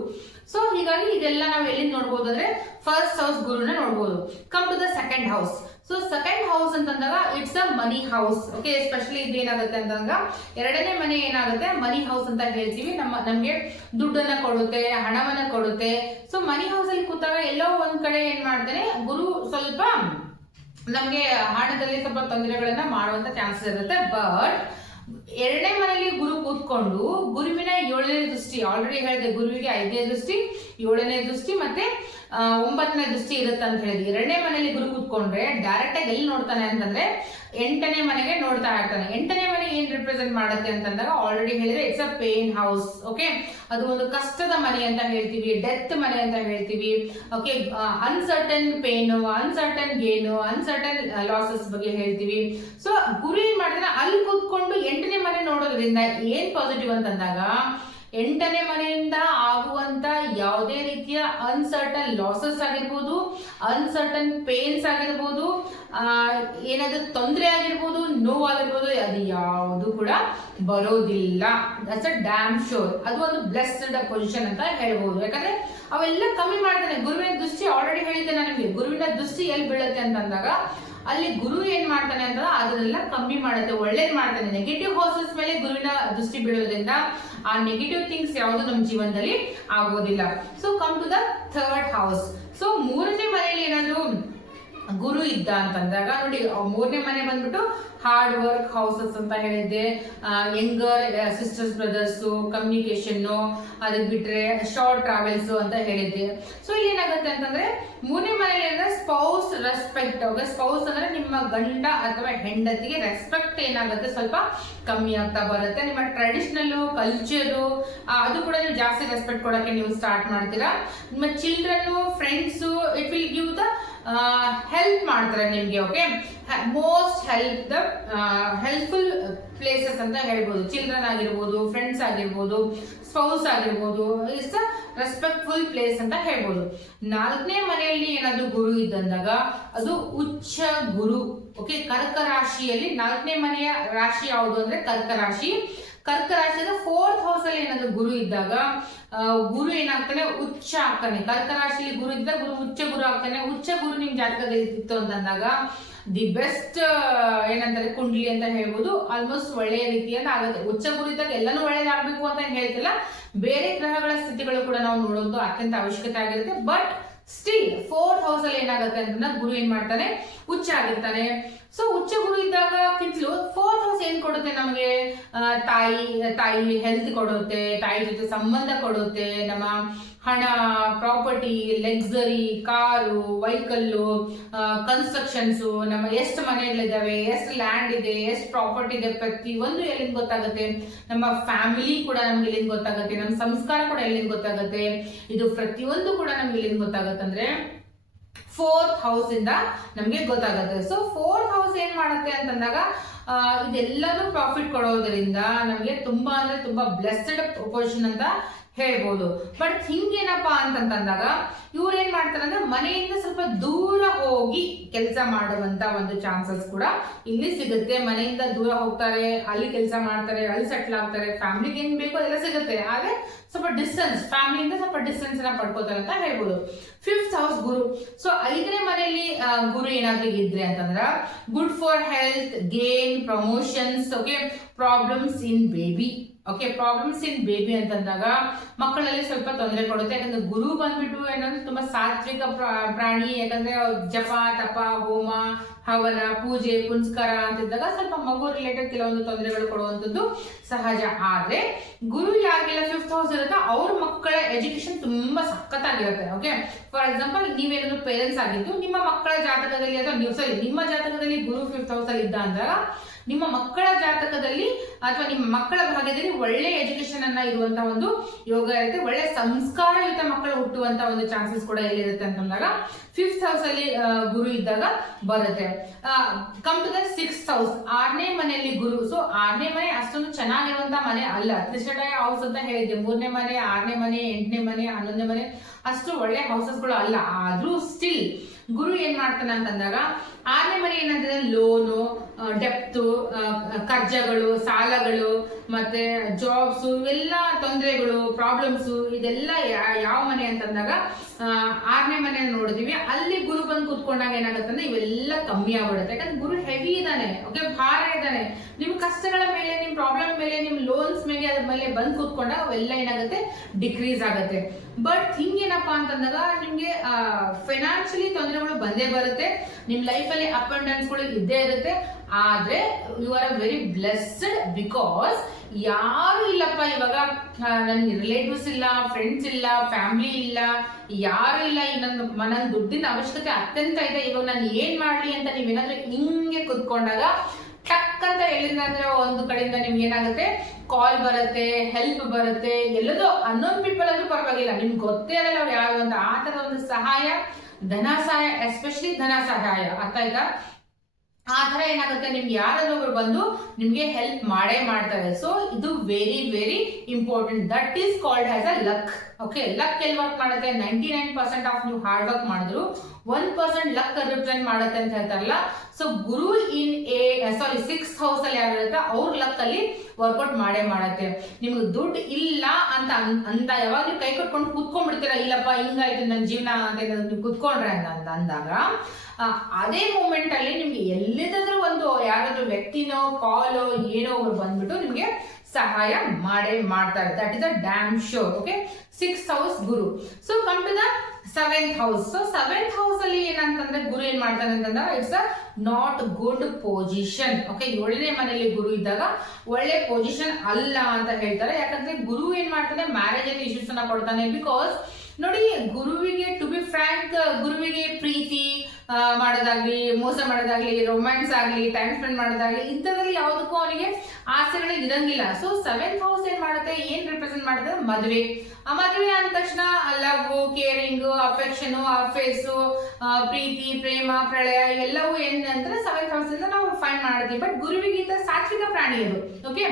ಸೊ ಹೀಗಾಗಿ ಇದೆಲ್ಲ ನಾವು ಎಲ್ಲಿ ನೋಡ್ಬೋದು ಅಂದ್ರೆ ಫಸ್ಟ್ ಹೌಸ್ ಗುರುನ ನೋಡ್ಬೋದು. Come to the second house. So second house ಅಂತಂದಾಗ it's a money house. Okay, especially ಇದೇನಾಗುತ್ತೆ ಅಂತಂದಾಗ ಎರಡನೇ ಮನೆ ಏನಾಗುತ್ತೆ ಮನಿ ಹೌಸ್ ಅಂತ ಹೇಳ್ತೀವಿ. ನಮ್ಗೆ ದುಡ್ಡನ್ನ ಕೊಡುತ್ತೆ, ಹಣವನ್ನ ಕೊಡುತ್ತೆ. ಸೊ ಮನಿ ಹೌಸ್ ಅಲ್ಲಿ ಕೂತಾಗ ಎಲ್ಲೋ ಒಂದ್ ಕಡೆ ಏನ್ ಮಾಡ್ತಾನೆ ಗುರು ಸ್ವಲ್ಪ ನಮ್ಗೆ ಹಣದಲ್ಲಿ ಸ್ವಲ್ಪ ತೊಂದರೆಗಳನ್ನ ಮಾಡುವಂತ ಚಾನ್ಸಸ್ ಇರುತ್ತೆ. ಬಟ್ ಎರಡನೇ ಮನೆಯಲ್ಲಿ ಗುರು ಕೂತ್ಕೊಂಡು ಗುರುವಿನ 7ನೇ ದೃಷ್ಟಿ, ಆಲ್ರೆಡಿ ಹೇಳಿದೆ ಗುರುವಿಗೆ 5ನೇ ದೃಷ್ಟಿ, 7ನೇ ದೃಷ್ಟಿ ಮತ್ತೆ 9ನೇ ದೃಷ್ಟಿ ಇರುತ್ತೆ ಅಂತ ಹೇಳಿದ್ವಿ. ಎರಡನೇ ಮನೆಯಲ್ಲಿ ಗುರು ಕೂತ್ಕೊಂಡ್ರೆ ಡೈರೆಕ್ಟ್ ಆಗಿ ಎಲ್ಲಿ ನೋಡ್ತಾನೆ ಅಂತಂದ್ರೆ 8ನೇ ಮನೆಗೆ ನೋಡ್ತಾ ಇರ್ತಾನೆ. 8ನೇ ಮನೆ ಏನ್ ರಿಪ್ರೆಸೆಂಟ್ ಮಾಡುತ್ತೆ ಅಂತಂದಾಗ ಆಲ್ರೆಡಿ ಹೇಳಿದ್ರೆ it's a pain house. Okay, ಅದು ಒಂದು ಕಷ್ಟದ ಮನೆ ಅಂತ ಹೇಳ್ತೀವಿ, ಡೆತ್ ಮನೆ ಅಂತ ಹೇಳ್ತೀವಿ. Okay, uncertain pain, uncertain gain, uncertain losses ಬಗ್ಗೆ ಹೇಳ್ತೀವಿ. ಸೊ ಗುರು ಏನ್ ಮಾಡ್ತಾನೆ ಅಲ್ಲಿ ಕೂತ್ಕೊಂಡು 8ನೇ ಮನೆ ನೋಡೋದ್ರಿಂದ ಏನ್ ಪಾಸಿಟಿವ್ ಅಂತಂದಾಗ 8ನೇ ಮನೆಯಿಂದ ಆಗುವಂತ ಯಾವುದೇ ರೀತಿಯ ಅನ್ಸರ್ಟನ್ ಲಾಸಸ್ ಆಗಿರ್ಬೋದು, ಅನ್ಸರ್ಟನ್ ಪೇನ್ಸ್ ಆಗಿರ್ಬೋದು, ಏನಾದ್ರೂ ತೊಂದರೆ ಆಗಿರ್ಬೋದು, ನೋವಾಗಿರ್ಬೋದು, ಅದು ಯಾವುದು ಕೂಡ ಬರೋದಿಲ್ಲ. That's a damn sure. ಅದು ಒಂದು ಬ್ಲೆಸ್ಡ್ ಪೊಸಿಷನ್ ಅಂತ ಹೇಳ್ಬೋದು. ಯಾಕಂದ್ರೆ ಅವೆಲ್ಲ ಕಮ್ಮಿ ಮಾಡ್ತಾನೆ. ಗುರುವಿನ ದೃಷ್ಟಿ ಆಲ್ರೆಡಿ ಹೇಳಿದ್ದೆ ನಾನು ನಿಮಗೆ, ಗುರುವಿನ ದೃಷ್ಟಿ ಎಲ್ಲಿ ಬೀಳುತ್ತೆ ಅಂತಂದಾಗ ಅಲ್ಲಿ ಗುರು ಏನ್ ಮಾಡ್ತಾನೆ ಅಂತ ಅದನ್ನೆಲ್ಲ ಕಮ್ಮಿ ಮಾಡುತ್ತೆ, ಒಳ್ಳೇದ್ ಮಾಡ್ತಾನೆ. ನೆಗೆಟಿವ್ ಹೌಸಸ್ ಮೇಲೆ ಗುರುವಿನ ದೃಷ್ಟಿ ಬೀಳೋದ್ರಿಂದ ಆ ನೆಗೆಟಿವ್ ಥಿಂಗ್ಸ್ ಯಾವುದು ನಮ್ಮ ಜೀವನದಲ್ಲಿ ಆಗೋದಿಲ್ಲ. So come to the third house. So 3ನೇ ಮನೆಯಲ್ಲಿ ಏನಾದ್ರು ಗುರು ಇದ್ದ ಅಂತಂದಾಗ ನೋಡಿ, 3ನೇ ಮನೆ ಬಂದ್ಬಿಟ್ಟು ಹಾರ್ಡ್ ವರ್ಕ್ ಹೌಸಸ್ ಅಂತ ಹೇಳಿದ್ದೆ, ಯಂಗರ್ ಸಿಸ್ಟರ್ಸ್ ಬ್ರದರ್ಸ್, ಕಮ್ಯುನಿಕೇಶನ್, ಅದಕ್ಕೆ ಬಿಟ್ರೆ ಶಾರ್ಟ್ ಟ್ರಾವೆಲ್ಸ್ ಅಂತ ಹೇಳಿದ್ದೆ. ಸೊ ಇಲ್ಲಿ ಏನಾಗುತ್ತೆ ಅಂತಂದ್ರೆ 3ನೇ ಮನೆಯಲ್ಲಿ ಅಂದ್ರೆ ಸ್ಪೌಸ್ ರೆಸ್ಪೆಕ್ಟ್. ಸ್ಪೌಸ್ ಅಂದ್ರೆ ನಿಮ್ಮ ಗಂಡ ಅಥವಾ ಹೆಂಡತಿಗೆ ರೆಸ್ಪೆಕ್ಟ್ ಏನಾಗುತ್ತೆ ಸ್ವಲ್ಪ ಕಮ್ಮಿ ಆಗ್ತಾ ಬರುತ್ತೆ. ನಿಮ್ಮ ಟ್ರೆಡಿಷನಲ್ ಕಲ್ಚರು ಅದು ಕೂಡ ನೀವು ಜಾಸ್ತಿ ರೆಸ್ಪೆಕ್ಟ್ ಕೊಡಕ್ಕೆ ನೀವು ಸ್ಟಾರ್ಟ್ ಮಾಡ್ತೀರಾ. ನಿಮ್ಮ children, friends, it will give the help ಮಾಡ್ತಾರೆ ನಿಮ್ಗೆ. ಓಕೆ, ಮೋಸ್ಟ್ ಹೆಲ್ಪ್ಫುಲ್ ಪ್ಲೇಸಸ್ ಅಂತ ಹೇಳ್ಬೋದು. ಚಿಲ್ಡ್ರನ್ ಆಗಿರ್ಬೋದು, ಫ್ರೆಂಡ್ಸ್ ಆಗಿರ್ಬೋದು, ಸ್ಪೌಸ್ ಆಗಿರ್ಬೋದು, ಇಟ್ಸ್ ಅ ರೆಸ್ಪೆಕ್ಟ್ಫುಲ್ ಪ್ಲೇಸ್ ಅಂತ ಹೇಳ್ಬೋದು. 4ನೇ ಮನೆಯಲ್ಲಿ ಏನಾದ್ರು ಗುರು ಇದ್ದಂದಾಗ ಅದು ಉಚ್ಚ ಗುರು. ಓಕೆ, ಕರ್ಕ ರಾಶಿಯಲ್ಲಿ 4ನೇ ಮನೆಯ ರಾಶಿ ಯಾವುದು ಅಂದ್ರೆ ಕರ್ಕ ರಾಶಿ. ಕರ್ಕ ರಾಶಿಯ 4th ಹೌಸ್ ಅಲ್ಲಿ ಏನಾದ್ರು ಗುರು ಇದ್ದಾಗ ಗುರು ಏನಾಗ್ತಾನೆ ಉಚ್ಚ ಆಗ್ತಾನೆ. ಕರ್ಕ ರಾಶಿಯಲ್ಲಿ ಗುರು ಇದ್ದಾಗ ಗುರು ಉಚ್ಚ ಗುರು ಆಗ್ತಾನೆ. ಉಚ್ಚ ಗುರು ನಿಮ್ ಜಾತಕದಲ್ಲಿ ಇತ್ತು ಅಂತಂದಾಗ ದಿ ಬೆಸ್ಟ್ ಏನಂತಾರೆ ಕುಂಡ್ಲಿ ಅಂತ ಹೇಳ್ಬೋದು. ಆಲ್ಮೋಸ್ಟ್ ಒಳ್ಳೆಯ ರೀತಿಯಿಂದ ಆಗುತ್ತೆ. ಉಚ್ಚ ಗುರು ಇದ್ದಾಗ ಎಲ್ಲಾನು ಒಳ್ಳೇದಾಗಬೇಕು ಅಂತ ಹೇಳ್ತಿಲ್ಲ, ಬೇರೆ ಗ್ರಹಗಳ ಸ್ಥಿತಿಗಳು ಕೂಡ ನಾವು ನೋಡೋದು ಅತ್ಯಂತ ಅವಶ್ಯಕತೆ ಆಗಿರುತ್ತೆ. ಬಟ್ ಸ್ಟಿಲ್ 4th ಹೌಸ್ ಅಲ್ಲಿ ಏನಾಗುತ್ತೆ ಅಂತಂದ್ರೆ ಗುರು ಏನ್ ಮಾಡ್ತಾನೆ ಉಚ್ಚ ಆಗಿರ್ತಾನೆ. ಸೊ ಉಚ್ಚ ಗುರು ಇದ್ದಾಗ ಕಿಂತಲೂ 4th ಹೌಸ್ ಏನ್ ಕೊಡುತ್ತೆ ನಮಗೆ, ತಾಯಿ ಹೆಲ್ತ್ ಕೊಡುತ್ತೆ, ತಾಯಿ ಜೊತೆ ಸಂಬಂಧ ಕೊಡುತ್ತೆ, ನಮ್ಮ ಹಣ, property, luxury, car, vehicle, constructions, ನಮ್ಮ ಎಷ್ಟು ಮನೆಗಳಿದಾವೆ, ಎಷ್ಟು ಲ್ಯಾಂಡ್ ಇದೆ, ಎಷ್ಟು ಪ್ರಾಪರ್ಟಿ ಇದೆ, ಪ್ರತಿ ಒಂದು ಎಲ್ಲಿಂದ ಗೊತ್ತಾಗುತ್ತೆ. ನಮ್ಮ ಫ್ಯಾಮಿಲಿ ಕೂಡ ನಮ್ಗೆ ಎಲ್ಲಿಂದ ಗೊತ್ತಾಗುತ್ತೆ, ನಮ್ಮ ಸಂಸ್ಕಾರ ಕೂಡ ಎಲ್ಲಿಂದ ಗೊತ್ತಾಗುತ್ತೆ. ಇದು ಪ್ರತಿಯೊಂದು ಕೂಡ ನಮ್ಗೆ ಎಲ್ಲಿಂದ ಗೊತ್ತಾಗುತ್ತೆ ಅಂದ್ರೆ 4th ಹೌಸ್ ಇಂದ ನಮ್ಗೆ ಗೊತ್ತಾಗುತ್ತೆ. ಸೊ 4th ಹೌಸ್ ಏನ್ ಮಾಡುತ್ತೆ ಅಂತಂದಾಗ ಇದೆಲ್ಲಾನು ಪ್ರಾಫಿಟ್ ಕೊಡೋದ್ರಿಂದ ನಮ್ಗೆ ತುಂಬಾ ಅಂದ್ರೆ ತುಂಬಾ ಬ್ಲೆಸ್ಡ್ ಪೊಸಿಷನ್ ಅಂತ ಹೇಳ್ಬೋದು. ಬಟ್ ಹಿಂಗೇನಪ್ಪಾ ಅಂತಂದಾಗ ಇವ್ರು ಏನ್ ಮಾಡ್ತಾರೆ ಅಂದ್ರೆ ಮನೆಯಿಂದ ಸ್ವಲ್ಪ ದೂರ ಹೋಗಿ ಕೆಲಸ ಮಾಡುವಂತ ಒಂದು ಚಾನ್ಸಸ್ ಕೂಡ ಇಲ್ಲಿ ಸಿಗುತ್ತೆ. ಮನೆಯಿಂದ ದೂರ ಹೋಗ್ತಾರೆ, ಅಲ್ಲಿ ಕೆಲಸ ಮಾಡ್ತಾರೆ, ಅಲ್ಲಿ ಸೆಟ್ಲ್ ಆಗ್ತಾರೆ, ಫ್ಯಾಮಿಲಿಗೆ ಏನ್ ಬೇಕೋ ಅದೆಲ್ಲ ಸಿಗುತ್ತೆ. ಆದ್ರೆ ಸ್ವಲ್ಪ ಡಿಸ್ಟೆನ್ಸ್, ಫ್ಯಾಮಿಲಿಯಿಂದ ಸ್ವಲ್ಪ ಡಿಸ್ಟೆನ್ಸ್ ಅನ್ನ ಪಡ್ಕೋತಾರೆ ಅಂತ ಹೇಳ್ಬೋದು. 5th house Guru. ಸೊ 5ನೇ ಮನೆಯಲ್ಲಿ ಗುರು ಏನಾದ್ರೂ ಇದ್ರೆ ಅಂತಂದ್ರ good for health, gain, promotions. Okay, problems in baby. Okay, problems in baby ಅಂತಂದಾಗ ಮಕ್ಕಳಲ್ಲಿ ಸ್ವಲ್ಪ ತೊಂದರೆ ಕೊಡುತ್ತೆ. ಯಾಕಂದ್ರೆ ಗುರು ಬಂದ್ಬಿಟ್ಟು ಏನಂದ್ರೆ ತುಂಬಾ ಸಾತ್ವಿಕ ಪ್ರಾಣಿ. ಯಾಕಂದ್ರೆ ಜಪ, ತಪ, ಹೋಮ, ಹವನ, ಪೂಜೆ, ಪುನಸ್ಕಾರ ಅಂತಿದ್ದಾಗ ಸ್ವಲ್ಪ ಮಗು ರಿಲೇಟೆಡ್ ಕೆಲವೊಂದು ತೊಂದರೆಗಳು ಕೊಡುವಂಥದ್ದು ಸಹಜ. ಆದ್ರೆ ಗುರು ಯಾರಿಗೆಲ್ಲ 5th ಹೌಸ್ ಇರುತ್ತೆ ಅವ್ರ ಮಕ್ಕಳ ಎಜುಕೇಶನ್ ತುಂಬಾ ಸಖತ್ತಾಗಿರುತ್ತೆ. ಓಕೆ, ಫಾರ್ ಎಕ್ಸಾಂಪಲ್ ನೀವೇನಾದ್ರು ಪೇರೆಂಟ್ಸ್ ಆಗಿದ್ದು ನಿಮ್ಮ ಮಕ್ಕಳ ಜಾತಕದಲ್ಲಿ ಅಥವಾ ನಿಮ್ಮ ಜಾತಕದಲ್ಲಿ ಗುರು 5th ಹೌಸ್ ಅಲ್ಲಿ ಇದ್ದ ಅಂದಾಗ ನಿಮ್ಮ ಮಕ್ಕಳ ಜಾತಕದಲ್ಲಿ ಅಥವಾ ನಿಮ್ಮ ಮಕ್ಕಳ ಭಾಗ್ಯದಲ್ಲಿ ಒಳ್ಳೆ ಎಜುಕೇಶನ್ ಅನ್ನ ಇರುವಂತಹ ಒಂದು ಯೋಗ ಇರುತ್ತೆ, ಒಳ್ಳೆ ಸಂಸ್ಕಾರಯುತ ಮಕ್ಕಳು ಹುಟ್ಟುವಂತ ಒಂದು ಚಾನ್ಸಸ್ ಕೂಡ ಎಲ್ಲಿರುತ್ತೆ ಅಂತಂದಾಗ 5th ಹೌಸ್ ಅಲ್ಲಿ ಗುರು ಇದ್ದಾಗ ಬರುತ್ತೆ. Come to the 6th house, 6ನೇ ಮನೆಯಲ್ಲಿ ಗುರು. ಸೊ 6ನೇ ಮನೆ ಅಷ್ಟೊಂದು ಚೆನ್ನಾಗಿರುವಂತ ಮನೆ ಅಲ್ಲ, ತ್ರಿಷಡಯ ಹೌಸ್ ಅಂತ ಹೇಳಿದ್ದೆ. 3ನೇ ಮನೆ, 6ನೇ ಮನೆ, 8ನೇ ಮನೆ, 11ನೇ ಮನೆ ಅಷ್ಟು ಒಳ್ಳೆ ಹೌಸಸ್ಗಳು ಅಲ್ಲ. ಆದ್ರೂ ಸ್ಟಿಲ್ ಗುರು ಏನ್ ಮಾಡ್ತಾನೆ ಅಂತಂದಾಗ 6ನೇ ಮನೆ ಏನಂತಂದ್ರೆ ಲೋನು, ಡೆಪ್ತು, ಕರ್ಜಗಳು, ಸಾಲಗಳು, ಮತ್ತೆ ಜಾಬ್ಸ್, ಇವೆಲ್ಲ ತೊಂದರೆಗಳು, ಪ್ರಾಬ್ಲಮ್ಸ್, ಇದೆಲ್ಲ ಯಾವ ಮನೆ ಅಂತಂದಾಗ 6ನೇ ಮನೆ ನೋಡಿದೀವಿ. ಅಲ್ಲಿ ಗುರು ಬಂದು ಕೂತ್ಕೊಂಡಾಗ ಏನಾಗುತ್ತೆ ಅಂದ್ರೆ ಇವೆಲ್ಲ ಕಮ್ಮಿ ಆಗ್ಬಿಡುತ್ತೆ. ಯಾಕಂದ್ರೆ ಗುರು ಹೆವಿ ಇದ್ದಾನೆ, ಓಕೆ, ಭಾರ ಇದ್ದಾನೆ. ನಿಮ್ ಕಷ್ಟಗಳ ಮೇಲೆ, ನಿಮ್ ಪ್ರಾಬ್ಲಮ್ ಮೇಲೆ, ನಿಮ್ ಲೋನ್ಸ್ ಮೇಲೆ, ಅದ್ರ ಮೇಲೆ ಬಂದು ಕೂತ್ಕೊಂಡಾಗ ಅವೆಲ್ಲ ಏನಾಗುತ್ತೆ, ಡಿಕ್ರೀಸ್ ಆಗುತ್ತೆ. ಬಟ್ ಥಿಂಗ್ ಏನಪ್ಪಾ ಅಂತಂದಾಗ ನಿಮ್ಗೆ ಫೈನಾನ್ಷಿಯಲಿ ತೊಂದರೆಗಳು ಬಂದೇ ಬರುತ್ತೆ, ನಿಮ್ ಲೈಫ್ ಅಲ್ಲಿ ಅಪ್ ಅಂಡ್ ಡೌನ್ಸ್ ಗಳು ಇದ್ದೇ ಇರುತ್ತೆ. ಆದ್ರೆ you are very blessed because ಯಾರು ಇಲ್ಲಪ್ಪ ಇವಾಗ, ನನ್ಗೆ ರಿಲೇಟಿವ್ಸ್ ಇಲ್ಲ, ಫ್ರೆಂಡ್ಸ್ ಇಲ್ಲ, ಫ್ಯಾಮಿಲಿ ಇಲ್ಲ, ಯಾರು ಇಲ್ಲ. ಈ ನನ್ನ ದುಡ್ಡಿನ ಅವಶ್ಯಕತೆ ಅತ್ಯಂತ ಇದೆ, ಇವಾಗ ನಾನು ಏನ್ ಮಾಡ್ಲಿ ಅಂತ ನೀವೇನಾದ್ರೂ ಹಿಂಗೆ ಕುತ್ಕೊಂಡಾಗ ಟಕ್ ಅಂತ ಎಲ್ಲಿಂದ ಅಂದ್ರೆ ಒಂದು ಕಡೆಯಿಂದ ನಿಮ್ಗೆ ಏನಾಗುತ್ತೆ, ಕಾಲ್ ಬರುತ್ತೆ, ಹೆಲ್ಪ್ ಬರುತ್ತೆ, ಎಲ್ಲದೋ ಅನ್ನೋನ್ ಪೀಪಲ್ ಆದ್ರೂ ಪರವಾಗಿಲ್ಲ, ನಿಮ್ಗೆ ಗೊತ್ತೇ ಆಗಲ್ಲ ಅವ್ರು ಯಾರು ಅಂತ. ಆ ತರ ಒಂದು ಸಹಾಯ, ಧನ ಸಹಾಯ, ಎಸ್ಪೆಷಲಿ ಧನ ಸಹಾಯ, ಅರ್ಥ ಆಯ್ತಾ? ಆ ತರ ಏನಾಗುತ್ತೆ, ನಿಮ್ಗೆ ಯಾರಾದ್ರೂ ಒಬ್ರು ಬಂದು ನಿಮ್ಗೆ ಹೆಲ್ಪ್ ಮಾಡೇ ಮಾಡ್ತಾರೆ. ಸೊ ಇದು very very important. That is called as a luck. Okay, luck ಎಲ್ಲಿ ವರ್ಕ್ ಮಾಡುತ್ತೆ? 99% ಆಫ್ ನೀವು ಹಾರ್ಡ್ ವರ್ಕ್ ಮಾಡಿದ್ರು 1% ಲಕ್ ರಿಪ್ರೆಸೆಂಟ್ ಮಾಡುತ್ತೆ ಅಂತ ಹೇಳ್ತಾರಲ್ಲ. ಸೊ ಗುರು ಇನ್ 6th ಹೌಸ್ ಅಲ್ಲಿ ಯಾರಿರುತ್ತೆ ಅವ್ರ ಲಕ್ ಅಲ್ಲಿ ವರ್ಕೌಟ್ ಮಾಡೇ ಮಾಡುತ್ತೆ. ನಿಮ್ಗೆ ದುಡ್ಡು ಇಲ್ಲ ಅಂತ ಯಾವಾಗ ನೀವು ಕೈ ಕಟ್ಕೊಂಡು ಕೂತ್ಕೊಂಡ್ಬಿಡ್ತೀರಾ, ಇಲ್ಲಪ್ಪ ಹಿಂಗಾಯ್ತು ನನ್ನ ಜೀವನ ಅಂತ ನೀವು ಕೂತ್ಕೊಂಡ್ರೆ ಅಂದಾಗ ಅದೇ ಮೂಮೆಂಟ್ ಅಲ್ಲಿ ನಿಮ್ಗೆ ಎಲ್ಲಿದಾದ್ರೂ ಒಂದು ಯಾರಾದ್ರೂ ವ್ಯಕ್ತಿನೋ ಕಾಲೋ ಏನೋ ಅವ್ರು ಬಂದ್ಬಿಟ್ಟು ನಿಮ್ಗೆ ಸಹಾಯ ಮಾಡೇ ಮಾಡ್ತಾರೆ. That is a damn sure. Okay, 6th house Guru. So come to the 7th house. So 7th house ಅಲ್ಲಿ ಏನಂತಂದ್ರೆ ಗುರು ಏನ್ ಮಾಡ್ತಾನೆ ಅಂತಂದ್ರೆ it's a not good position. Okay, 7ನೇ ಮನೆಯಲ್ಲಿ ಗುರು ಇದ್ದಾಗ ಒಳ್ಳೆ ಪೊಸಿಷನ್ ಅಲ್ಲ ಅಂತ ಹೇಳ್ತಾರೆ. ಯಾಕಂದ್ರೆ ಗುರು ಏನ್ ಮಾಡ್ತಾನೆ, ಮ್ಯಾರೇಜ್ ಅಲ್ಲಿ ಇಶ್ಯೂಸ್ ಅನ್ನ ಕೊಡ್ತಾನೆ. ಬಿಕಾಸ್ ನೋಡಿ, ಗುರುವಿಗೆ ಟು ಬಿ ಫ್ರಾಂಕ್, ಗುರುವಿಗೆ ಪ್ರೀತಿ ಮಾಡೋದಾಗ್ಲಿ, ಮೋಸ ಮಾಡೋದಾಗ್ಲಿ, ರೊಮ್ಯಾನ್ಸ್ ಆಗ್ಲಿ, ಟೈಮ್ ಸ್ಪೆಂಡ್ ಮಾಡೋದಾಗ್ಲಿ, ಇಂಥದ್ರಲ್ಲಿ ಯಾವುದಕ್ಕೂ ಅವನಿಗೆ ಆಸೆಗಳು ಇರಂಗಿಲ್ಲ. ಸೊ 7th ಹೌಸ್ ಏನ್ ಮಾಡುತ್ತೆ, ಏನ್ ರಿಪ್ರೆಸೆಂಟ್ ಮಾಡುತ್ತೆ, ಮದುವೆ. ಆ ಮದುವೆ ಅಂದ ತಕ್ಷಣ ಲವ್, ಕೇರಿಂಗ್, ಅಫೆಕ್ಷನ್, ಅಫೇರ್ಸು, ಪ್ರೀತಿ, ಪ್ರೇಮ, ಪ್ರಳಯ ಇವೆಲ್ಲವೂ ಏನಂದ್ರೆ 7th ಹೌಸ್ ಇಂದ ನಾವು ಫೈಂಡ್ ಮಾಡ್ತೀವಿ. ಬಟ್ ಗುರುವಿಗಿಂತ ಸಾತ್ವಿಕ ಪ್ರಾಣಿ ಅದು. ಓಕೆ,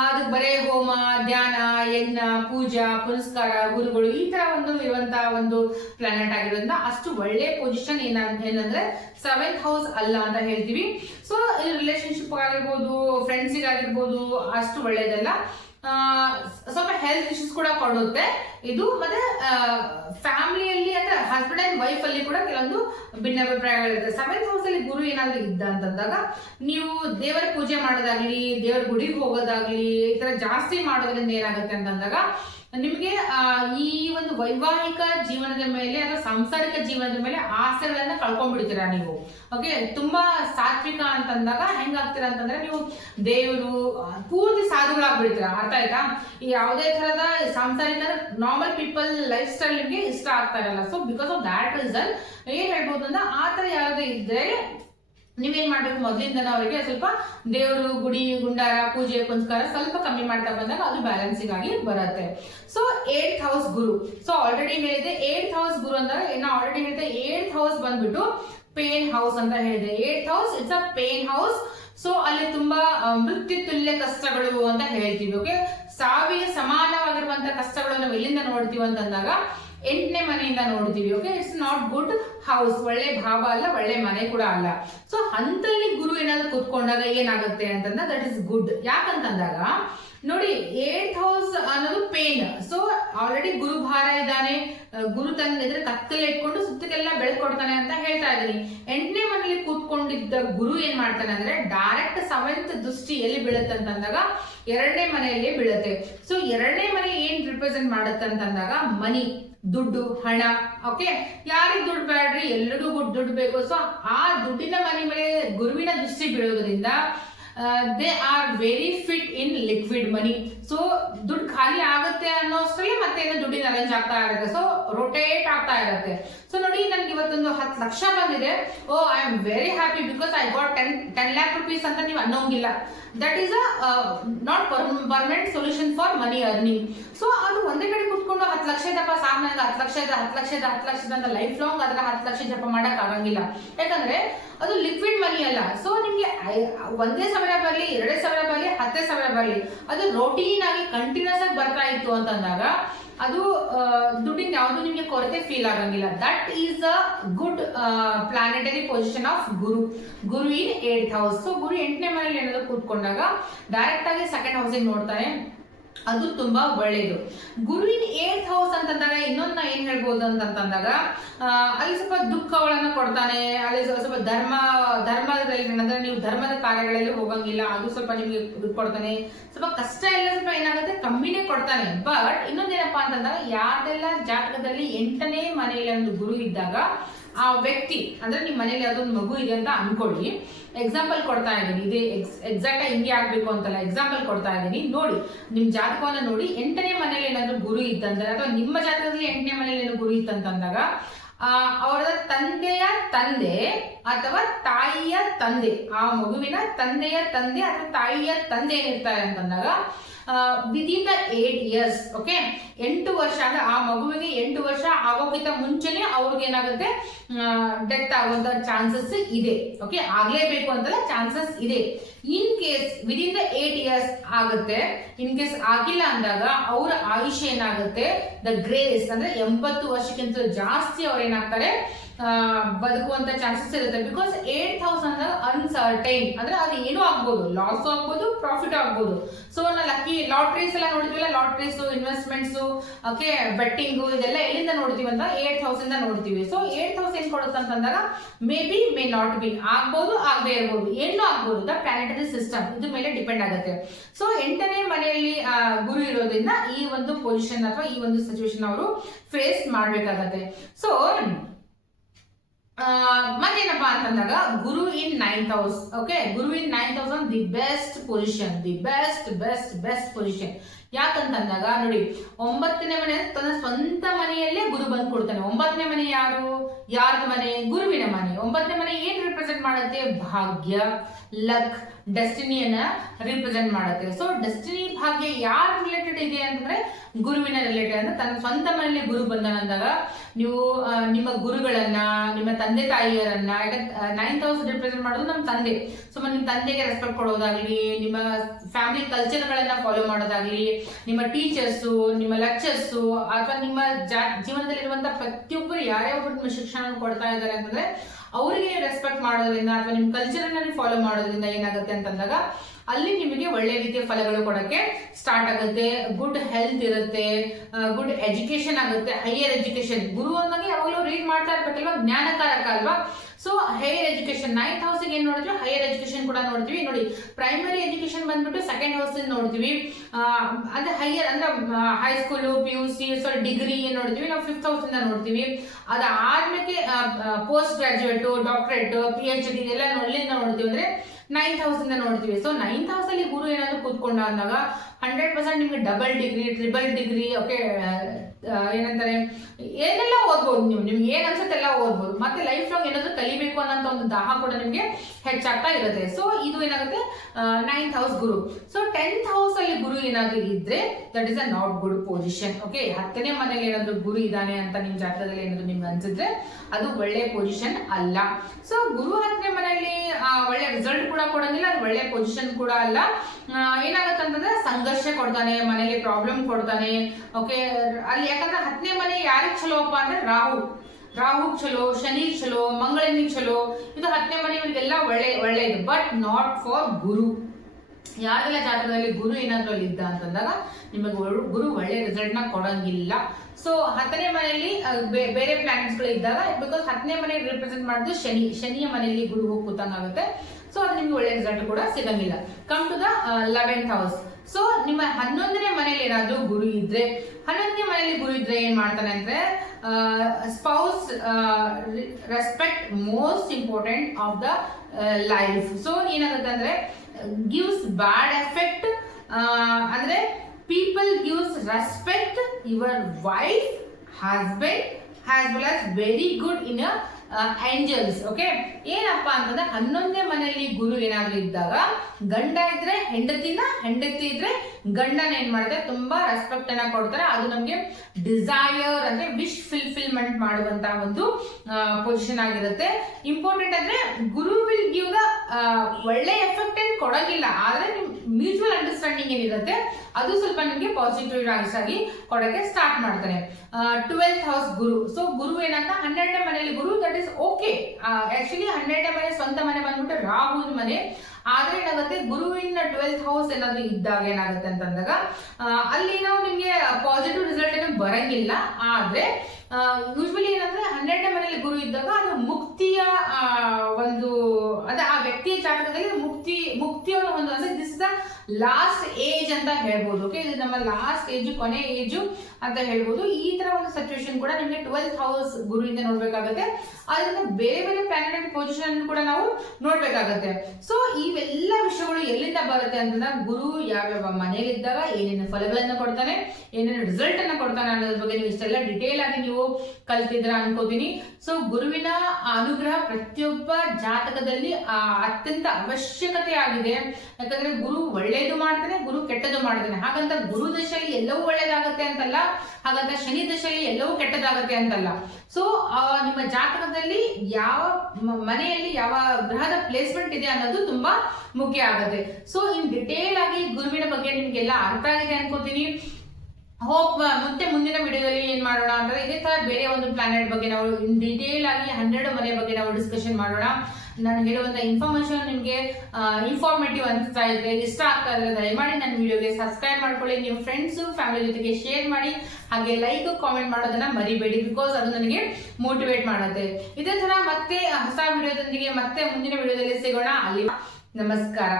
ಅದಕ್ಕೆ ಬರೇ ಹೋಮ, ಧ್ಯಾನ, ಯಜ್ಞ, ಪೂಜಾ, ಪುನಸ್ಕಾರ, ಗುರುಗಳು ಈ ತರ ಒಂದು ಇರುವಂತಹ ಒಂದು ಪ್ಲಾನೆಟ್ ಆಗಿರೋದ್ರಿಂದ ಅಷ್ಟು ಒಳ್ಳೆ ಪೊಸಿಷನ್ ಏನಂದ್ರೆ 7th ಹೌಸ್ ಅಲ್ಲ ಅಂತ ಹೇಳ್ತೀವಿ. ಸೊ ರಿಲೇಶನ್ಶಿಪ್ ಆಗಿರ್ಬೋದು, ಫ್ರೆಂಡ್ಸಿಗೆ ಆಗಿರ್ಬೋದು ಅಷ್ಟು ಒಳ್ಳೇದಲ್ಲ. ಸ್ವಲ್ಪ ಹೆಲ್ತ್ ಇಶ್ಯೂಸ್ ಕೂಡ ಕೊಡುತ್ತೆ ಇದು. ಮತ್ತೆ ಫ್ಯಾಮಿಲಿಯಲ್ಲಿ ಅಂದ್ರೆ ಹಸ್ಬೆಂಡ್ ಅಂಡ್ ವೈಫ್ ಅಲ್ಲಿ ಕೂಡ ಕೆಲವೊಂದು ಭಿನ್ನಾಭಿಪ್ರಾಯಗಳಿರುತ್ತೆ. 7th ಹೌಸ್ ಅಲ್ಲಿ ಗುರು ಏನಾದ್ರೂ ಇದ್ದ ಅಂತಂದಾಗ ನೀವು ದೇವರ ಪೂಜೆ ಮಾಡೋದಾಗ್ಲಿ, ದೇವರ ಗುಡಿಗೆ ಹೋಗೋದಾಗ್ಲಿ, ಈ ತರ ಜಾಸ್ತಿ ಮಾಡೋದ್ರಿಂದ ಏನಾಗುತ್ತೆ ಅಂತಂದಾಗ ನಿಮ್ಗೆ ಈ ಒಂದು ವೈವಾಹಿಕ ಜೀವನದ ಮೇಲೆ ಅಥವಾ ಸಾಂಸಾರಿಕ ಜೀವನದ ಮೇಲೆ ಆಸೆಗಳನ್ನ ಕಳ್ಕೊಂಡ್ಬಿಡ್ತೀರಾ ನೀವು. ಓಕೆ, ತುಂಬಾ ಸಾತ್ವಿಕ ಅಂತಂದಾಗ ಹೆಂಗಾಗ್ತೀರಾ ಅಂತಂದ್ರೆ ನೀವು ದೇವರು ಪೂರ್ತಿ ಸಾಧುಗಳಾಗ್ಬಿಡ್ತೀರಾ. ಅರ್ಥ ಆಯ್ತಾ? ಯಾವುದೇ ತರದ ಸಾಂಸಾರಿಕ ನಾರ್ಮಲ್ ಪೀಪಲ್ ಲೈಫ್ ಸ್ಟೈಲ್ ನಿಮ್ಗೆ ಇಷ್ಟ ಆಗ್ತಾ ಇರಲ್ಲ. So because of that reason ಏನ್ ಹೇಳ್ಬೋದು ಅಂದ್ರೆ ಆ ತರ ಯಾವ್ದು ಇದ್ರೆ ನೀವೇನ್ ಮಾಡ್ಬೇಕು, ಮೊದಲಿಂದನೂ ಅವರಿಗೆ ಸ್ವಲ್ಪ ದೇವರು ಗುಡಿ, ಗುಂಡಾರ, ಪೂಜೆ, ಪುನಸ್ಕಾರ ಸ್ವಲ್ಪ ಕಮ್ಮಿ ಮಾಡ್ತಾ ಬಂದಾಗ ಅದು ಬ್ಯಾಲೆನ್ಸಿಂಗ್ ಆಗಿ ಬರುತ್ತೆ. So 8th house Guru. So already ಹೇಳಿದೆ 8th ಹೌಸ್ ಗುರು ಅಂದಾಗ ಏನೋ ಆಲ್ರೆಡಿ ಹೇಳಿದೆ. 8th ಹೌಸ್ ಬಂದ್ಬಿಟ್ಟು ಪೇನ್ ಹೌಸ್ ಅಂತ ಹೇಳಿದೆ. 8th house it's a pain house. So ಅಲ್ಲಿ ತುಂಬಾ ಮೃತ್ಯು ತುಲ್ಯ ಕಷ್ಟಗಳು ಅಂತ ಹೇಳ್ತೀವಿ. ಓಕೆ, ಸಾವಿಗೆ ಸಮಾನವಾಗಿರುವಂತ ಕಷ್ಟಗಳು ನಾವು ಎಲ್ಲಿಂದ ನೋಡ್ತೀವಿ ಅಂತಂದಾಗ 8ನೇ ಮನೆಯಿಂದ ನೋಡ್ತೀವಿ. Okay, it's not good house. ಒಳ್ಳೆ ಭಾವ ಅಲ್ಲ, ಒಳ್ಳೆ ಮನೆ ಕೂಡ ಅಲ್ಲ. ಸೊ ಅಂತಲ್ಲಿ ಗುರು ಏನಾದ್ರು ಕೂತ್ಕೊಂಡಾಗ ಏನಾಗುತ್ತೆ ಅಂತಂದ್ರೆ ದಟ್ ಇಸ್ ಗುಡ್. ಯಾಕಂತಂದಾಗ ನೋಡಿ 8th ಹೌಸ್ ಅನ್ನೋದು ಪೇನ್. ಸೊ ಆಲ್ರೆಡಿ ಗುರು ಭಾರ ಇದ್ದಾನೆ, ಗುರು ತನ್ನ ಎದುರು ಕತ್ತಲೆ ಇಟ್ಕೊಂಡು ಸುತ್ತಕ್ಕೆಲ್ಲ ಬೆಳ್ಕೊಡ್ತಾನೆ ಅಂತ ಹೇಳ್ತಾ ಇದ್ದೀನಿ. 8ನೇ ಮನೆಯಲ್ಲಿ ಕೂತ್ಕೊಂಡಿದ್ದ ಗುರು ಏನ್ ಮಾಡ್ತಾನೆ ಅಂದ್ರೆ ಡೈರೆಕ್ಟ್ 7th ದೃಷ್ಟಿ ಎಲ್ಲಿ ಬೀಳುತ್ತೆ ಅಂತಂದಾಗ 2ನೇ ಮನೆಯಲ್ಲಿ ಬೀಳುತ್ತೆ. ಸೊ 2ನೇ ಮನೆ ಏನ್ ರಿಪ್ರೆಸೆಂಟ್ ಮಾಡುತ್ತೆ ಅಂತಂದಾಗ ಮನಿ, ದುಡ್ಡು, ಹಣ. ಓಕೆ, ಯಾರಿಗೆ ದುಡ್ಡು ಬೇಡ್ರಿ, ಎಲ್ಲರಿಗೂ ದುಡ್ಡು ಬೇಕು. ಸೊ ಆ ದುಡ್ಡಿನ ಮನೆ ಮೇಲೆ ಗುರುವಿನ ದೃಷ್ಟಿ ಬೀಳೋದ್ರಿಂದ they are very fit in liquid money. So ದುಡ್ಡು ಖಾಲಿ ಆಗುತ್ತೆ ಅನ್ನೋಷ್ಟರಲ್ಲಿ ಮತ್ತೆ ದುಡ್ಡಿನ ಅರೇಂಜ್ ಆಗ್ತಾ ಇರುತ್ತೆ. ಸೊ ರೊಟೇಟ್ ಆಗ್ತಾ ಇರುತ್ತೆ. ಸೊ ನೋಡಿ, ನನ್ಗೆ ಇವತ್ತೊಂದು 10 ಲಕ್ಷ ಬಂದಿದೆ. Oh, I am very happy because I got 10 lakh rupees ಅಂತ ನೀವು ಅನ್ನೋಂಗಿಲ್ಲ. That is a not permanent solution for money earning. So ಅದು ಒಂದೇ ಕಡೆ ಕುತ್ಕೊಂಡು 10 ಲಕ್ಷ ಜಪ ಸಾಕು ನನಗೆ 10 ಲಕ್ಷದ ಅಂತ ಲೈಫ್ ಲಾಂಗ್ ಅದರ 10 ಲಕ್ಷ ಜಪ ಮಾಡಕ್ ಆಗಂಗಿಲ್ಲ. ಯಾಕಂದ್ರೆ ಅದು ಲಿಕ್ವಿಡ್ ಮನಿ ಅಲ್ಲ. ಸೊ ನಿಮ್ಗೆ 1,000 ಬರಲಿ, 2,000 ಬರಲಿ, 10,000 ಬರಲಿ, ಅದು ರೋಟೀನ್ ಆಗಿ ಕಂಟಿನ್ಯೂಸ್ ಆಗಿ ಬರ್ತಾ ಇತ್ತು ಅಂತಂದಾಗ ಅದು ದುಡ್ಡಿನ ಯಾವುದು ನಿಮಗೆ ಕೊರತೆ ಫೀಲ್ ಆಗಂಗಿಲ್ಲ. That is a good planetary position of Guru in 8th house. So Guru 8ನೇ ಮನೆಯಲ್ಲಿ ಏನಾದ್ರು ಕೂತ್ಕೊಂಡಾಗ ಡೈರೆಕ್ಟ್ ಆಗಿ 2nd ಹೌಸಿಗೆ ನೋಡ್ತಾರೆ, ಅದು ತುಂಬಾ ಒಳ್ಳೆಯದು. ಗುರುವಿನ 8th ಹೌಸ್ ಅಂತಂದಾಗ ಇನ್ನೊಂದು ಏನ್ ಹೇಳ್ಬೋದು ಅಂತಂದಾಗ ಅಲ್ಲಿ ಸ್ವಲ್ಪ ದುಃಖಗಳನ್ನ ಕೊಡ್ತಾನೆ. ಅಲ್ಲಿ ಸ್ವಲ್ಪ ಧರ್ಮದಲ್ಲಿ ಅಂದ್ರೆ ನೀವು ಧರ್ಮದ ಕಾರ್ಯಗಳಲ್ಲಿ ಹೋಗಂಗಿಲ್ಲ, ಅದು ಸ್ವಲ್ಪ ನಿಮ್ಗೆ ದುಡ್ಡು ಕೊಡ್ತಾನೆ. ಸ್ವಲ್ಪ ಕಷ್ಟ ಎಲ್ಲ ಸ್ವಲ್ಪ ಏನಾಗುತ್ತೆ ಕಮ್ಮಿನೇ ಕೊಡ್ತಾನೆ. ಬಟ್ ಇನ್ನೊಂದೇನಪ್ಪಾ ಅಂತಂದಾಗ ಯಾರ್ದೆಲ್ಲ ಜಾತಕದಲ್ಲಿ 8ನೇ ಮನೆಯಲ್ಲಿ ಒಂದು ಗುರು ಇದ್ದಾಗ ಆ ವ್ಯಕ್ತಿ ಅಂದ್ರೆ ನಿಮ್ ಮನೇಲಿ ಯಾವ್ದೊಂದು ಮಗು ಇದೆ ಅಂತ ಅನ್ಕೊಳ್ಳಿ. ಎಕ್ಸಾಂಪಲ್ ಕೊಡ್ತಾ ಇದ್ದೀನಿ, ಇದೇ ಎಕ್ಸಾಕ್ಟ್ ಹಿಂಗೆ ಆಗ್ಬೇಕು ಅಂತಲ್ಲ, ಎಕ್ಸಾಂಪಲ್ ಕೊಡ್ತಾ ಇದ್ದೀನಿ. ನೋಡಿ ನಿಮ್ ಜಾತಕವನ್ನ ನೋಡಿ, 8ನೇ ಮನೇಲಿ ಏನಾದ್ರು ಗುರು ಇತ್ತಂದ್ರೆ ಅಥವಾ ನಿಮ್ಮ ಜಾತಕದಲ್ಲಿ 8ನೇ ಮನೇಲಿ ಏನಾದ್ರು ಗುರು ಇತ್ತಂತಂದಾಗ ಅವರ ತಂದೆಯ ತಂದೆ ಅಥವಾ ತಾಯಿಯ ತಂದೆ, ಆ ಮಗುವಿನ ತಂದೆಯ ತಂದೆ ಅಥವಾ ತಾಯಿಯ ತಂದೆ ಏನಿರ್ತಾರೆ ಅಂತಂದಾಗ ವಿದಿನ್ ದ 8 years, ಓಕೆ 8 ವರ್ಷ ಅಂದ್ರೆ ಆ ಮಗುವಿಗೆ 8 ವರ್ಷ ಆಗೋಕ್ಕಿಂತ ಮುಂಚೆನೆ ಅವ್ರಿಗೆ ಏನಾಗುತ್ತೆ ಡೆತ್ ಆಗುವಂತ ಚಾನ್ಸಸ್ ಇದೆ. ಓಕೆ ಆಗ್ಲೇಬೇಕು ಅಂತಲ್ಲ, ಚಾನ್ಸಸ್ ಇದೆ. In case within the 8 years ಆಗುತ್ತೆ, ಇನ್ ಕೇಸ್ ಆಗಿಲ್ಲ ಅಂದಾಗ ಅವರ ಆಯುಷ್ಯ ಏನಾಗುತ್ತೆ ದ ಗ್ರೇಸ್ ಅಂದ್ರೆ 80 ವರ್ಷಕ್ಕಿಂತ ಜಾಸ್ತಿ ಅವ್ರು ಏನಾಗ್ತಾರೆ ಬದುಕುವಂತ ಚಾನ್ಸಸ್ ಇರುತ್ತೆ. ಬಿಕಾಸ್ 8th ಹೌಸ್ ಅಂದ್ರೆ ಅನ್ಸರ್ಟೈನ್ ಅಂದ್ರೆ ಅದು ಏನೂ ಆಗ್ಬೋದು, ಲಾಸ್ ಆಗ್ಬೋದು, ಪ್ರಾಫಿಟ್ ಆಗ್ಬೋದು. ಸೊ ಲಕ್ಕಿ ಲಾಟ್ರೀಸ್ ಎಲ್ಲ ನೋಡ್ತೀವಲ್ಲ, ಲಾಟ್ರೀಸ್, ಇನ್ವೆಸ್ಟ್ಮೆಂಟ್ಸ್, ಓಕೆ ಬೆಟ್ಟಿಂಗು, ಇದೆಲ್ಲ ಎಲ್ಲಿಂದ ನೋಡ್ತೀವಿ ಅಂತ 8th ಹೌಸ್ ಇಂದ ನೋಡ್ತೀವಿ. ಸೊ 8th ಹೌಸ್ ಏನ್ ಕೊಡುತ್ತೆ ಅಂತಂದಾಗ may be may not be, ಆಗ್ಬೋದು ಆಗದೆ ಇರ್ಬೋದು, ಏನೂ ಆಗ್ಬೋದು. ದ ಪ್ಲಾನೆಟರಿ ಸಿಸ್ಟಮ್ ಇದ್ರ ಮೇಲೆ ಡಿಪೆಂಡ್ ಆಗುತ್ತೆ. ಸೊ 8ನೇ ಮನೆಯಲ್ಲಿ ಗುರು ಇರೋದ್ರಿಂದ ಈ ಒಂದು ಪೊಸಿಷನ್ ಅಥವಾ ಈ ಒಂದು ಸಿಚುವೇಶನ್ ಅವರು ಫೇಸ್ ಮಾಡ್ಬೇಕಾಗತ್ತೆ. ಸೊ ಮತ್ತೇನಪ್ಪಾ ಅಂತಂದಾಗ Guru in 9th house. Okay Guru in 9th house the best position, the best position. ಯಾಕಂತಂದಾಗ ನೋಡಿ 9ನೇ ಮನೆ ತನ್ನ ಸ್ವಂತ ಮನೆಯಲ್ಲೇ ಗುರು ಬಂದು ಕೊಡ್ತಾನೆ. 9ನೇ ಮನೆ ಯಾರ್ದು ಮನೆ? ಗುರುವಿನ ಮನೆ. 9ನೇ ಮನೆ ಏನ್ ರಿಪ್ರೆಸೆಂಟ್ ಮಾಡುತ್ತೆ? ಭಾಗ್ಯ, ಲಕ್, ಡೆಸ್ಟಿನಿಯನ್ನ ರಿಪ್ರೆಸೆಂಟ್ ಮಾಡುತ್ತೆ. ಸೊ ಡೆಸ್ಟಿನಿ ಭಾಗ್ಯ ಯಾರು ರಿಲೇಟೆಡ್ ಇದೆ ಅಂತಂದ್ರೆ ಗುರುವಿನ ರಿಲೇಟೆಡ್. ಅಂದ್ರೆ ತನ್ನ ಸ್ವಂತ ಮನೆಯಲ್ಲಿ ಗುರು ಬಂದನಂದಾಗ ನೀವು ನಿಮ್ಮ ಗುರುಗಳನ್ನ, ನಿಮ್ಮ ತಂದೆ ತಾಯಿಯರನ್ನ, ಯಾಕಂದ್ರೆ 9th ಹೌಸ್ ರಿಪ್ರೆಸೆಂಟ್ ಮಾಡೋದು ನಮ್ಮ ತಂದೆ. ಸೊ ನಿಮ್ಮ ತಂದೆಗೆ ರೆಸ್ಪೆಕ್ಟ್ ಕೊಡೋದಾಗ್ಲಿ, ನಿಮ್ಮ ಫ್ಯಾಮಿಲಿ ಕಲ್ಚರ್ಗಳನ್ನ ಫಾಲೋ ಮಾಡೋದಾಗ್ಲಿ, ನಿಮ್ಮ ಟೀಚರ್ಸು, ನಿಮ್ಮ ಲೆಕ್ಚರ್ಸು ಅಥವಾ ನಿಮ್ಮ ಜೀವನದಲ್ಲಿರುವಂತಹ ಪ್ರತಿಯೊಬ್ಬರು ಯಾರೇ ಒಬ್ಬರು ನಿಮ್ಮ ಶಿಕ್ಷಣ ಕೊಡ್ತಾ ಇದ್ದಾರೆ ಅಂತಂದ್ರೆ ಅವರಿಗೆ ರೆಸ್ಪೆಕ್ಟ್ ಮಾಡೋದ್ರಿಂದ ಅಥವಾ ನಿಮ್ಮ ಕಲ್ಚರ್ ಅನ್ನ ಫಾಲೋ ಮಾಡೋದ್ರಿಂದ ಏನಾಗುತ್ತೆ ಅಂತಂದಾಗ ಅಲ್ಲಿ ನಿಮಗೆ ಒಳ್ಳೆ ರೀತಿಯ ಫಲಗಳು ಕೊಡಕ್ಕೆ ಸ್ಟಾರ್ಟ್ ಆಗುತ್ತೆ. ಗುಡ್ ಹೆಲ್ತ್ ಇರುತ್ತೆ, ಗುಡ್ ಎಜುಕೇಶನ್ ಆಗುತ್ತೆ, ಹೈಯರ್ ಎಜುಕೇಶನ್. ಗುರು ಅಂದಾಗ ಯಾವಾಗಲೂ ರೀಡ್ ಮಾಡ್ತಾ ಇರ್ಬೇಕಲ್ವಾ, ಜ್ಞಾನಕಾರಕ ಅಲ್ವಾ. ಸೊ ಹೈಯರ್ ಎಜುಕೇಶನ್ 9th ಹೌಸಿಗೆ ಏನ್ ನೋಡ್ತೀವಿ? ಹೈಯರ್ ಎಜುಕೇಶನ್ ಕೂಡ ನೋಡ್ತೀವಿ. ನೋಡಿ ಪ್ರೈಮರಿ ಎಜುಕೇಶನ್ ಬಂದ್ಬಿಟ್ಟು 2nd ಹೌಸ್ ನೋಡ್ತೀವಿ. ಅಂದ್ರೆ ಹೈಯರ್ ಅಂದ್ರೆ ಹೈಸ್ಕೂಲು, PUC, ಸೊ ಡಿಗ್ರಿ ಏನ್ ನೋಡ್ತೀವಿ ನಾವು 5th ಹೌಸ್ ಇಂದ ನೋಡ್ತೀವಿ. ಅದಾದ್ಮೇಲೆ ಪೋಸ್ಟ್ ಗ್ರಾಜುಯೇಟ್, ಡಾಕ್ಟರೇಟ್, PhD ಎಲ್ಲ ಎಲ್ಲಿಂದ ನೋಡ್ತೀವಿ ಅಂದ್ರೆ 9th ಹೌಸ್ ಇಂದ ನೋಡ್ತೀವಿ. ಸೊ 9th ಹೌಸ್ ಅಲ್ಲಿ ಗುರು ಏನಾದ್ರು ಕೂತ್ಕೊಂಡ ಅಂದಾಗ 100% ನಿಮ್ಗೆ double degree, triple degree, okay ಏನಂತಾರೆ ಏನೆಲ್ಲ ಓದ್ಬೋದು. ನಿಮ್ಗೆ ಏನ್ ಅನ್ಸುತ್ತೆ ಎಲ್ಲ ಓದ್ಬೋದು. ಮತ್ತೆ ಲೈಫ್ ಲಾಂಗ್ ಏನಾದ್ರು ಕಲಿಬೇಕು ಅನ್ನೋ ಒಂದು ದಾಹ ಕೂಡ ನಿಮ್ಗೆ ಹೆಚ್ಚಾಗ್ತಾ ಇರುತ್ತೆ. ಸೊ ಇದು ಏನಾಗುತ್ತೆ 9th house Guru. So 10th house ಅಲ್ಲಿ ಗುರು ಏನಾದ್ರು ಇದ್ರೆ that is a not good position. Okay 10ನೇ ಮನೇಲಿ ಏನಾದ್ರು ಗುರು ಇದ್ದಾನೆ ಅಂತ ನಿಮ್ ಜಾತಕದಲ್ಲಿ ಏನಾದ್ರು ನಿಮ್ಗೆ ಅನ್ಸಿದ್ರೆ ಅದು ಒಳ್ಳೆ ಪೊಸಿಷನ್ ಅಲ್ಲ. ಸೊ ಗುರು 10ನೇ ಮನೆಯಲ್ಲಿ ಒಳ್ಳೆ ರಿಸಲ್ಟ್ ಕೂಡ ಕೊಡಂಗಿಲ್ಲ, ಅದು ಒಳ್ಳೆ ಪೊಸಿಷನ್ ಕೂಡ ಅಲ್ಲ. ಏನಾಗುತ್ತೆ ಅಂತಂದ್ರೆ ಸಂಘರ್ಷ ಕೊಡ್ತಾನೆ, ಮನೇಲಿ ಪ್ರಾಬ್ಲಮ್ ಕೊಡ್ತಾನೆ. ಓಕೆ ಅಲ್ಲಿ ಯಾಕಂದ್ರೆ 10ನೇ ಮನೆ ಯಾರಿಗೆ ಚಲೋಪ್ಪ ಅಂದ್ರೆ ರಾಹು ಚಲೋ, ಶನಿ ಚಲೋ, ಮಂಗಳನಿಗೆ ಚಲೋ. ಇದು 10ನೇ ಮನೆ ಇವರಿಗೆಲ್ಲ ಒಳ್ಳೆಯದು. ಬಟ್ ನಾಟ್ ಫಾರ್ ಗುರು. ಯಾರಿಗೆಲ್ಲ ಜಾತಕದಲ್ಲಿ ಗುರು ಏನಾದ್ರು ಅಲ್ಲಿ ಇದ್ದ ಅಂತಂದಾಗ ನಿಮಗೆ ಗುರು ಒಳ್ಳೆ ರಿಸಲ್ಟ್ ನ ಕೊಡಂಗಿಲ್ಲ. ಸೊ 10ನೇ ಮನೆಯಲ್ಲಿ ಬೇರೆ ಪ್ಲಾನೆಟ್ಸ್ ಗಳು ಇದ್ದಾಗ, ಬಿಕಾಸ್ 10ನೇ ಮನೆ ರಿಪ್ರೆಸೆಂಟ್ ಮಾಡೋದು ಶನಿಯ ಮನೆಯಲ್ಲಿ ಗುರು ಹೋಗಿ ಕೂತಂಗಾಗುತ್ತೆ. ಸೊ ಅದು ನಿಮ್ಗೆ ಒಳ್ಳೆ ರಿಸಲ್ಟ್ ಕೂಡ ಸಿಗಂಗಿಲ್ಲ. Come to the 11th house. So ನಿಮ್ಮ 11ನೇ ಮನೆಯಲ್ಲಿ ಏನಾದ್ರು ಗುರು ಇದ್ರೆ, 11ನೇ ಮನೆಯಲ್ಲಿ ಗುರು ಇದ್ರೆ ಏನ್ ಮಾಡ್ತಾನೆ ಅಂದ್ರೆ spouse respect most important of the life. So ಏನಾಗುತ್ತೆ ಅಂದ್ರೆ ಗಿವ್ಸ್ ಬ್ಯಾಡ್ ಎಫೆಕ್ಟ್, ಅಂದ್ರೆ people gives respect your wife, husband as well as very good in a angels. Okay, ಏನಪ್ಪಾ ಅಂತಂದ್ರೆ 11ನೇ ಮನೆಯಲ್ಲಿ ಗುರು ಏನಾದ್ರೂ ಇದ್ದಾಗ ಗಂಡ ಇದ್ರೆ ಹೆಂಡತಿನ, ಹೆಂಡತಿ ಇದ್ರೆ ಗಂಡನ ಏನ್ ಮಾಡ್ತಾರೆ, ತುಂಬಾ ರೆಸ್ಪೆಕ್ಟ್ ಅನ್ನ ಕೊಡ್ತಾರೆ. ಅದು ನಮ್ಗೆ ಡಿಸೈರ್ ಅಂದ್ರೆ ವಿಶ್ ಫಿಲ್ಫಿಲ್ಮೆಂಟ್ ಮಾಡುವಂತಹ ಒಂದು ಪೊಸಿಷನ್ ಆಗಿರುತ್ತೆ. ಇಂಪಾರ್ಟೆಂಟ್ ಅಂದ್ರೆ ಗುರು ವಿಲ್ ಗಿವ್ ದ ಒಳ್ಳೆ ಎಫೆಕ್ಟ್ ಏನ್ ಕೊಡೋದಿಲ್ಲ, ಆದ್ರೆ ಮ್ಯೂಚುವಲ್ ಅಂಡರ್ಸ್ಟ್ಯಾಂಡಿಂಗ್ ಏನಿರುತ್ತೆ ಅದು ಸ್ವಲ್ಪ ನಿಮ್ಗೆ ಪಾಸಿಟಿವ್ ರ್ಯಾಂಕ್ಸ್ ಆಗಿ ಕೊಡಕ್ಕೆ ಸ್ಟಾರ್ಟ್ ಮಾಡ್ತಾನೆ. 12th house Guru. ಸೊ ಗುರು ಏನಂತ 12ನೇ ಮನೆಯಲ್ಲಿ ಗುರು, ದಟ್ ಇಸ್ ಓಕೆ. ಆಕ್ಚುಲಿ 12ನೇ ಮನೆ ಸ್ವಂತ ಮನೆ ಬಂದ್ಬಿಟ್ಟು ರಾಹುವಿನ ಮನೆ. ಆದ್ರೆ ಏನಾಗುತ್ತೆ, ಗುರುವಿನ 12th ಹೌಸ್ ಏನಾದ್ರು ಇದ್ದಾಗ ಏನಾಗುತ್ತೆ ಅಂತಂದಾಗ ಅಲ್ಲಿ ನಾವು ನಿಮ್ಗೆ ಪಾಸಿಟಿವ್ ರಿಸಲ್ಟ್ ಏನು ಬರಂಗಿಲ್ಲ. ಆದ್ರೆ ಯೂಶ್ವಲಿ ಏನಂದ್ರೆ 12ನೇ ಮನೆಯಲ್ಲಿ ಗುರು ಇದ್ದಾಗ ಅದು ಮುಕ್ತಿಯ ಒಂದು ಅದೇ ಆ ವ್ಯಕ್ತಿಯ ಜಾತಕದಲ್ಲಿ ಮುಕ್ತಿಯನ್ನು ಒಂದು ಅಂದ್ರೆ this is the last age ಅಂತ ಹೇಳ್ಬೋದು. ಓಕೆ, ಇದು ನಮ್ಮ ಲಾಸ್ಟ್ ಏಜ್, ಕೊನೆ ಏಜು ಅಂತ ಹೇಳ್ಬೋದು. ಈ ತರ ಒಂದು ಸಿಚುವೇಶನ್ ಕೂಡ ನಿಮಗೆ 12th ಹೌಸ್ ಗುರುವಿಂದ ನೋಡ್ಬೇಕಾಗತ್ತೆ. ಅದರಿಂದ ಬೇರೆ ಬೇರೆ ಪ್ಲಾನೆಟರಿ ಪೊಸಿಷನ್ ಕೂಡ ನಾವು ನೋಡ್ಬೇಕಾಗತ್ತೆ. ಸೊ ಇವೆಲ್ಲ ವಿಷಯಗಳು ಎಲ್ಲಿಂದ ಬರುತ್ತೆ ಅಂತಂದ್ರೆ ಗುರು ಯಾವ್ಯಾವ ಮನೆಯಲ್ಲಿದ್ದಾಗ ಏನೇನು ಫಲಗಳನ್ನ ಕೊಡ್ತಾನೆ, ಏನೇನು ರಿಸಲ್ಟ್ ಅನ್ನ ಕೊಡ್ತಾನೆ ಅನ್ನೋದ್ರ ಬಗ್ಗೆ ನೀವು ಇಷ್ಟೆಲ್ಲ ಡಿಟೇಲ್ ಆಗಿ ನೀವು ಕಲ್ತಿದ್ರ ಅನ್ಕೋತೀನಿ. ಸೊ ಗುರುವಿನ ಅನುಗ್ರಹ ಪ್ರತಿಯೊಬ್ಬ ಜಾತಕದಲ್ಲಿ ಅತ್ಯಂತ ಅವಶ್ಯಕತೆ ಆಗಿದೆ. ಯಾಕಂದ್ರೆ ಗುರು ಒಳ್ಳೇದು ಮಾಡ್ತಾನೆ, ಗುರು ಕೆಟ್ಟದ್ದು ಮಾಡ್ತಾನೆ. ಹಾಗಂತ ಗುರು ದಶೆಯಲ್ಲಿ ಎಲ್ಲವೂ ಒಳ್ಳೇದಾಗತ್ತೆ ಅಂತಲ್ಲ, ಹಾಗಂತ ಶನಿ ದಶೆಯಲ್ಲಿ ಎಲ್ಲವೂ ಕೆಟ್ಟದಾಗತ್ತೆ ಅಂತಲ್ಲ. ಸೊ ನಿಮ್ಮ ಜಾತಕದಲ್ಲಿ ಯಾವ ಮನೆಯಲ್ಲಿ ಯಾವ ಗ್ರಹದ ಪ್ಲೇಸ್ಮೆಂಟ್ ಇದೆ ಅನ್ನೋದು ತುಂಬಾ ಮುಖ್ಯ ಆಗುತ್ತೆ. ಸೊ ಇನ್ ಡಿಟೇಲ್ ಆಗಿ ಗುರುವಿನ ಬಗ್ಗೆ ನಿಮ್ಗೆಲ್ಲ ಅರ್ಥ ಆಗಿದೆ ಅನ್ಕೋತೀನಿ. ಹೋಪ್ ಮತ್ತೆ ಮುಂದಿನ ವಿಡಿಯೋದಲ್ಲಿ ಏನ್ ಮಾಡೋಣ ಅಂದ್ರೆ ಇದೇ ತರ ಬೇರೆ ಒಂದು ಪ್ಲಾನೆಟ್ ಬಗ್ಗೆ ನಾವು ಡಿಟೇಲ್ ಆಗಿ 12 ಮನೆ ಬಗ್ಗೆ ನಾವು ಡಿಸ್ಕಷನ್ ಮಾಡೋಣ. ನಾನು ಹೇಳುವಂತ ಇನ್ಫಾರ್ಮೇಶನ್ ನಿಮ್ಗೆ ಇನ್ಫಾರ್ಮೇಟಿವ್ ಅನಿಸ್ತಾ ಇದ್ರೆ, ಇಷ್ಟ ಆಗ್ತಾ ಇದ್ರೆ ದಯಮಾಡಿ ನನ್ನ ವಿಡಿಯೋಗೆ ಸಬ್ಸ್ಕ್ರೈಬ್ ಮಾಡ್ಕೊಳ್ಳಿ. ನಿಮ್ಮ ಫ್ರೆಂಡ್ಸ್ ಫ್ಯಾಮಿಲಿ ಜೊತೆಗೆ ಶೇರ್ ಮಾಡಿ, ಹಾಗೆ ಲೈಕ್ ಕಾಮೆಂಟ್ ಮಾಡೋದನ್ನ ಮರಿಬೇಡಿ, ಬಿಕಾಸ್ ಅದು ನನಗೆ ಮೋಟಿವೇಟ್ ಮಾಡುತ್ತೆ. ಇದೇ ತರ ಮತ್ತೆ ಹೊಸ ವಿಡಿಯೋದೊಂದಿಗೆ ಮತ್ತೆ ಮುಂದಿನ ವಿಡಿಯೋದಲ್ಲಿ ಸಿಗೋಣ. ಅಲ್ಲಿ ನಮಸ್ಕಾರ.